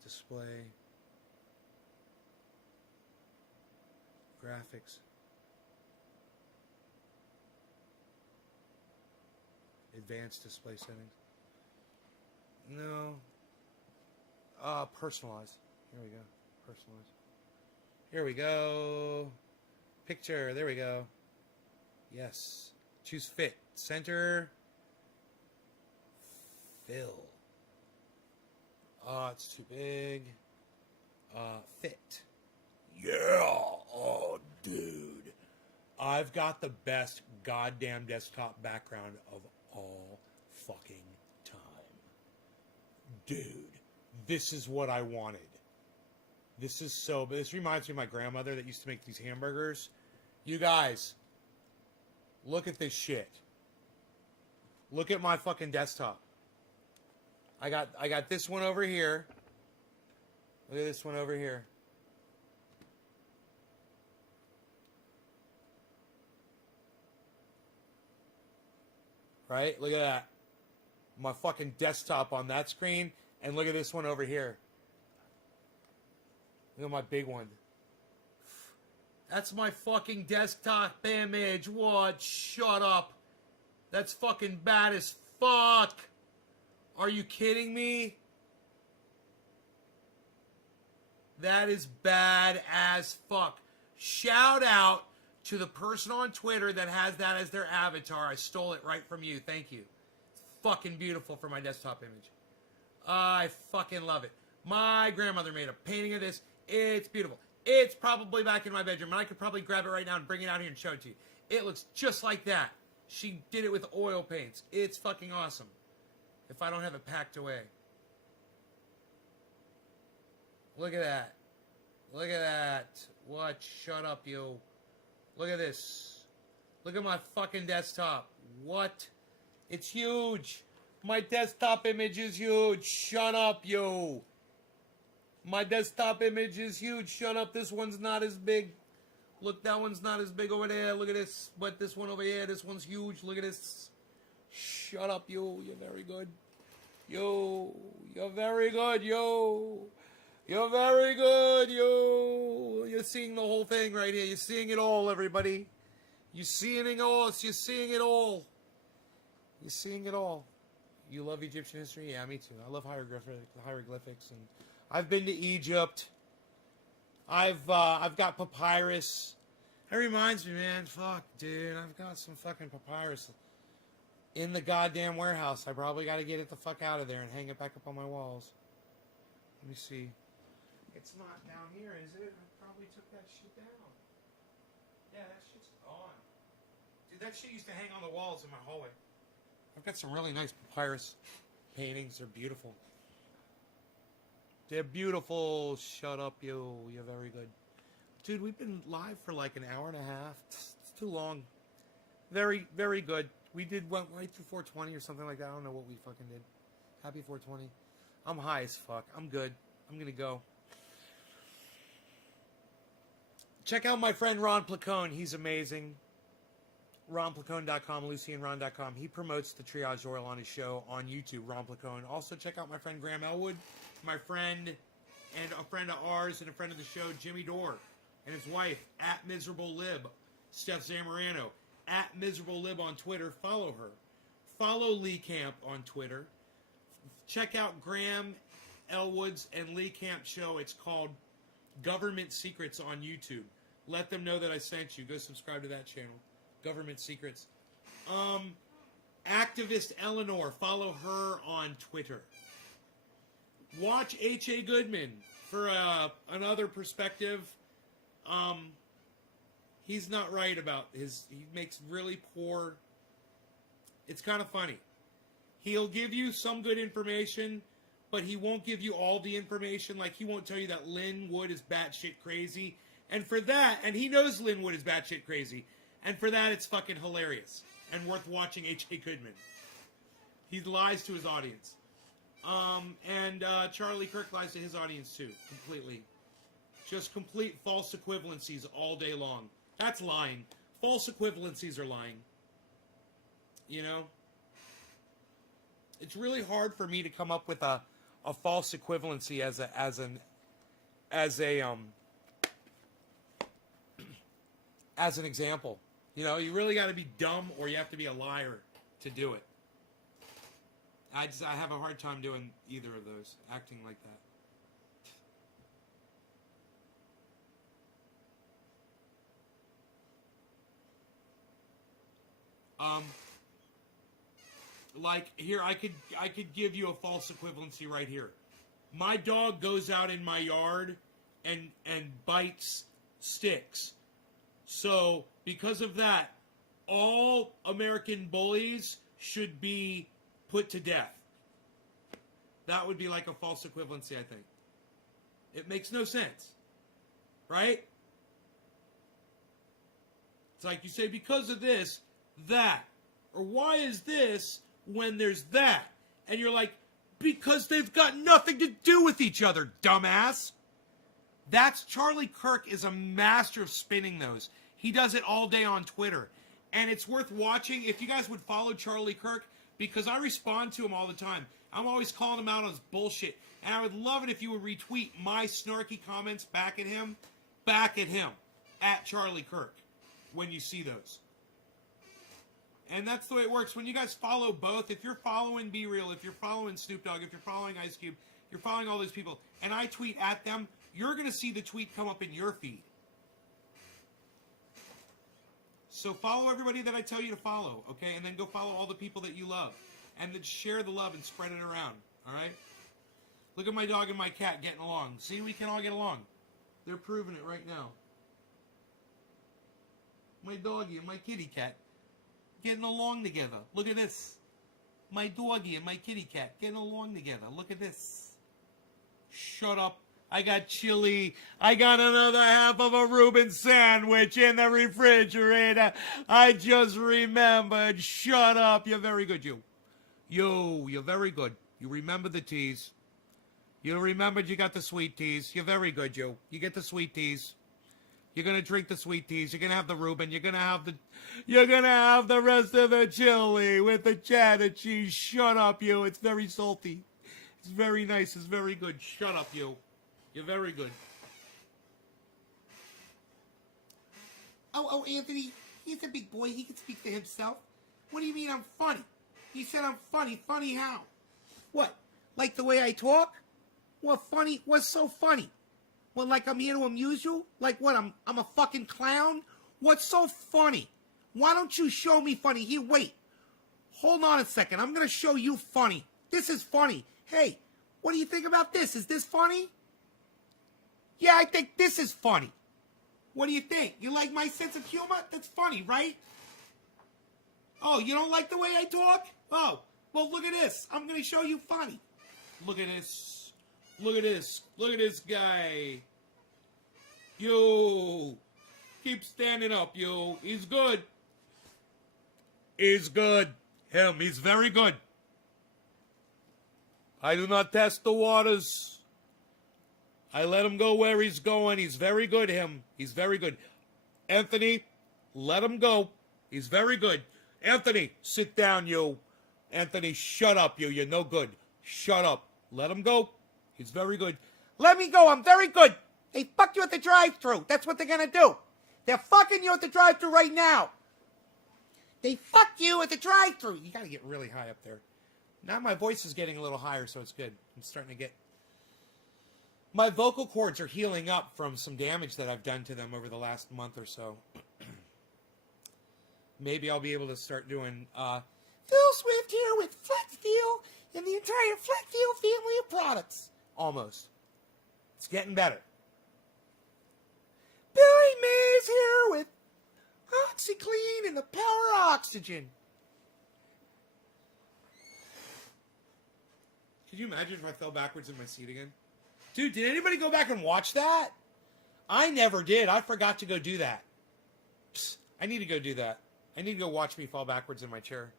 Display. Graphics. Advanced display settings. No. Personalize. Here we go. Personalize. Here we go. Picture. There we go. Yes. Choose fit. Center. Fill. It's too big. Fit. Yeah. Oh, dude. I've got the best goddamn desktop background of all fucking time. Dude, this is what I wanted. This reminds me of my grandmother that used to make these hamburgers. You guys, look at this shit. Look at my fucking desktop. I got this one over here. Look at this one over here. Right? Look at that. My fucking desktop on that screen. And look at this one over here. Look at my big one. That's my fucking desktop image. What? Shut up. That's fucking bad as fuck. Are you kidding me? That is bad as fuck. Shout out to the person on Twitter that has that as their avatar. I stole it right from you. Thank you. It's fucking beautiful for my desktop image. I fucking love it. My grandmother made a painting of this. It's beautiful. It's probably back in my bedroom, and I could probably grab it right now and bring it out here and show it to you. It looks just like that. She did it with oil paints. It's fucking awesome. If I don't have it packed away. Look at that. Look at that. What? Shut up, you. Look at this. Look at my fucking desktop. What? It's huge. My desktop image is huge. Shut up, you. My desktop image is huge. Shut up. This one's not as big. Look, that one's not as big over there. Look at this. But this one over here, this one's huge. Look at this. Shut up, you. You're very good. Yo. You're very good, yo. You're very good, yo. You're seeing the whole thing right here. You're seeing it all, everybody. You're seeing it all. You're seeing it all. You're seeing it all. You love Egyptian history? Yeah, me too. I love hieroglyphics, and I've been to Egypt. I've got papyrus. That reminds me, man. Fuck, dude. I've got some fucking papyrus in the goddamn warehouse. I probably got to get it the fuck out of there and hang it back up on my walls. Let me see. It's not down here, is it? I probably took that shit down. Yeah, that shit's gone. Dude, that shit used to hang on the walls in my hallway. I've got some really nice papyrus paintings. They're beautiful. They're beautiful. Shut up, you. You're very good. Dude, we've been live for like an hour and a half. It's too long. Very, very good. We went right through 420 or something like that. I don't know what we fucking did. Happy 420. I'm high as fuck. I'm good. I'm going to go. Check out my friend Ron Placone. He's amazing. RonPlacone.com, LucyandRon.com. He promotes the Triage Oil on his show on YouTube, Ron Placone. Also, check out my friend Graham Elwood, my friend and a friend of ours and a friend of the show, Jimmy Dore, and his wife, @MiserableLib, Steph Zamorano, @MiserableLib on Twitter. Follow her. Follow Lee Camp on Twitter. Check out Graham Elwood's and Lee Camp show. It's called Government Secrets on YouTube. Let them know that I sent you. Go subscribe to that channel. Government Secrets. Activist Eleanor. Follow her on Twitter. Watch H.A. Goodman for another perspective. He's not right about his... He makes really poor... It's kind of funny. He'll give you some good information, but he won't give you all the information. Like, he won't tell you that Lynn Wood is batshit crazy. And for that... And he knows Lynn Wood is batshit crazy. And for that, it's fucking hilarious and worth watching H.A. Goodman. He lies to his audience. And Charlie Kirk lies to his audience, too, completely. Just complete false equivalencies all day long. That's lying. False equivalencies are lying. You know? It's really hard for me to come up with a false equivalency as an example. You know, you really got to be dumb or you have to be a liar to do it. I have a hard time doing either of those, acting like that. Like here, I could give you a false equivalency right here. My dog goes out in my yard and bites sticks. So, because of that, all American bullies should be put to death. That would be like a false equivalency, I think. It makes no sense. Right? It's like you say, because of this, that. Or why is this when there's that? And you're like, because they've got nothing to do with each other, dumbass. That's Charlie Kirk is a master of spinning those. He does it all day on Twitter. And it's worth watching. If you guys would follow Charlie Kirk, because I respond to him all the time. I'm always calling him out on his bullshit. And I would love it if you would retweet my snarky comments back at him, at Charlie Kirk, when you see those. And that's the way it works. When you guys follow both, if you're following Be Real, if you're following Snoop Dogg, if you're following Ice Cube, you're following all these people, and I tweet at them, you're going to see the tweet come up in your feed. So follow everybody that I tell you to follow, okay? And then go follow all the people that you love. And then share the love and spread it around, all right? Look at my dog and my cat getting along. See, we can all get along. They're proving it right now. My doggy and my kitty cat getting along together. Look at this. My doggy and my kitty cat getting along together. Look at this. Shut up. I got chili. I got another half of a Reuben sandwich in the refrigerator. I just remembered. Shut up. You're very good, you. You're very good. You remember the teas. You remembered you got the sweet teas. You're very good, you. You get the sweet teas. You're gonna drink the sweet teas. You're gonna have the Reuben. You're gonna have the rest of the chili with the cheddar cheese. Shut up, you. It's very salty. It's very nice. It's very good. Shut up, you. You're very good. Oh, Anthony, he's a big boy. He can speak for himself. What do you mean I'm funny? He said I'm funny. Funny how? What? Like the way I talk? What funny? What's so funny? Well, like I'm here to amuse you? Like what? I'm a fucking clown? What's so funny? Why don't you show me funny? Here, wait. Hold on a second. I'm going to show you funny. This is funny. Hey, what do you think about this? Is this funny? Yeah, I think this is funny. What do you think? You like my sense of humor? That's funny, right? Oh, you don't like the way I talk? Oh, well, look at this. I'm going to show you funny. Look at this. Look at this. Look at this guy. You. Keep standing up, you. He's good. He's good. Him. He's very good. I do not test the waters. I let him go where he's going. He's very good, him. He's very good. Anthony, let him go. He's very good. Anthony, sit down, you. Anthony, shut up, you. You're no good. Shut up. Let him go. He's very good. Let me go. I'm very good. They fuck you at the drive-thru. That's what they're going to do. They're fucking you at the drive-thru right now. They fuck you at the drive-thru. You got to get really high up there. Now my voice is getting a little higher, so it's good. I'm starting to get... My vocal cords are healing up from some damage that I've done to them over the last month or so. Maybe I'll be able to start doing Phil Swift here with Flex Steel and the entire Flex Steel family of products. Almost. It's getting better. Billy Mays here with OxyClean and the Power Oxygen. Could you imagine if I fell backwards in my seat again? Dude, did anybody go back and watch that? I never did. I forgot to go do that. Psst, I need to go do that. I need to go watch me fall backwards in my chair.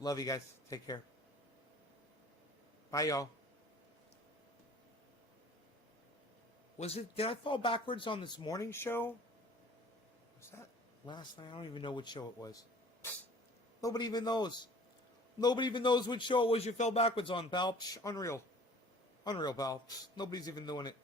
Love you guys. Take care. Bye, y'all. Did I fall backwards on this morning show? Was that last night? I don't even know which show it was. Psst, nobody even knows. Nobody even knows which show it was you fell backwards on, pal. Psh, unreal. Unreal, pal. Psst, nobody's even doing it.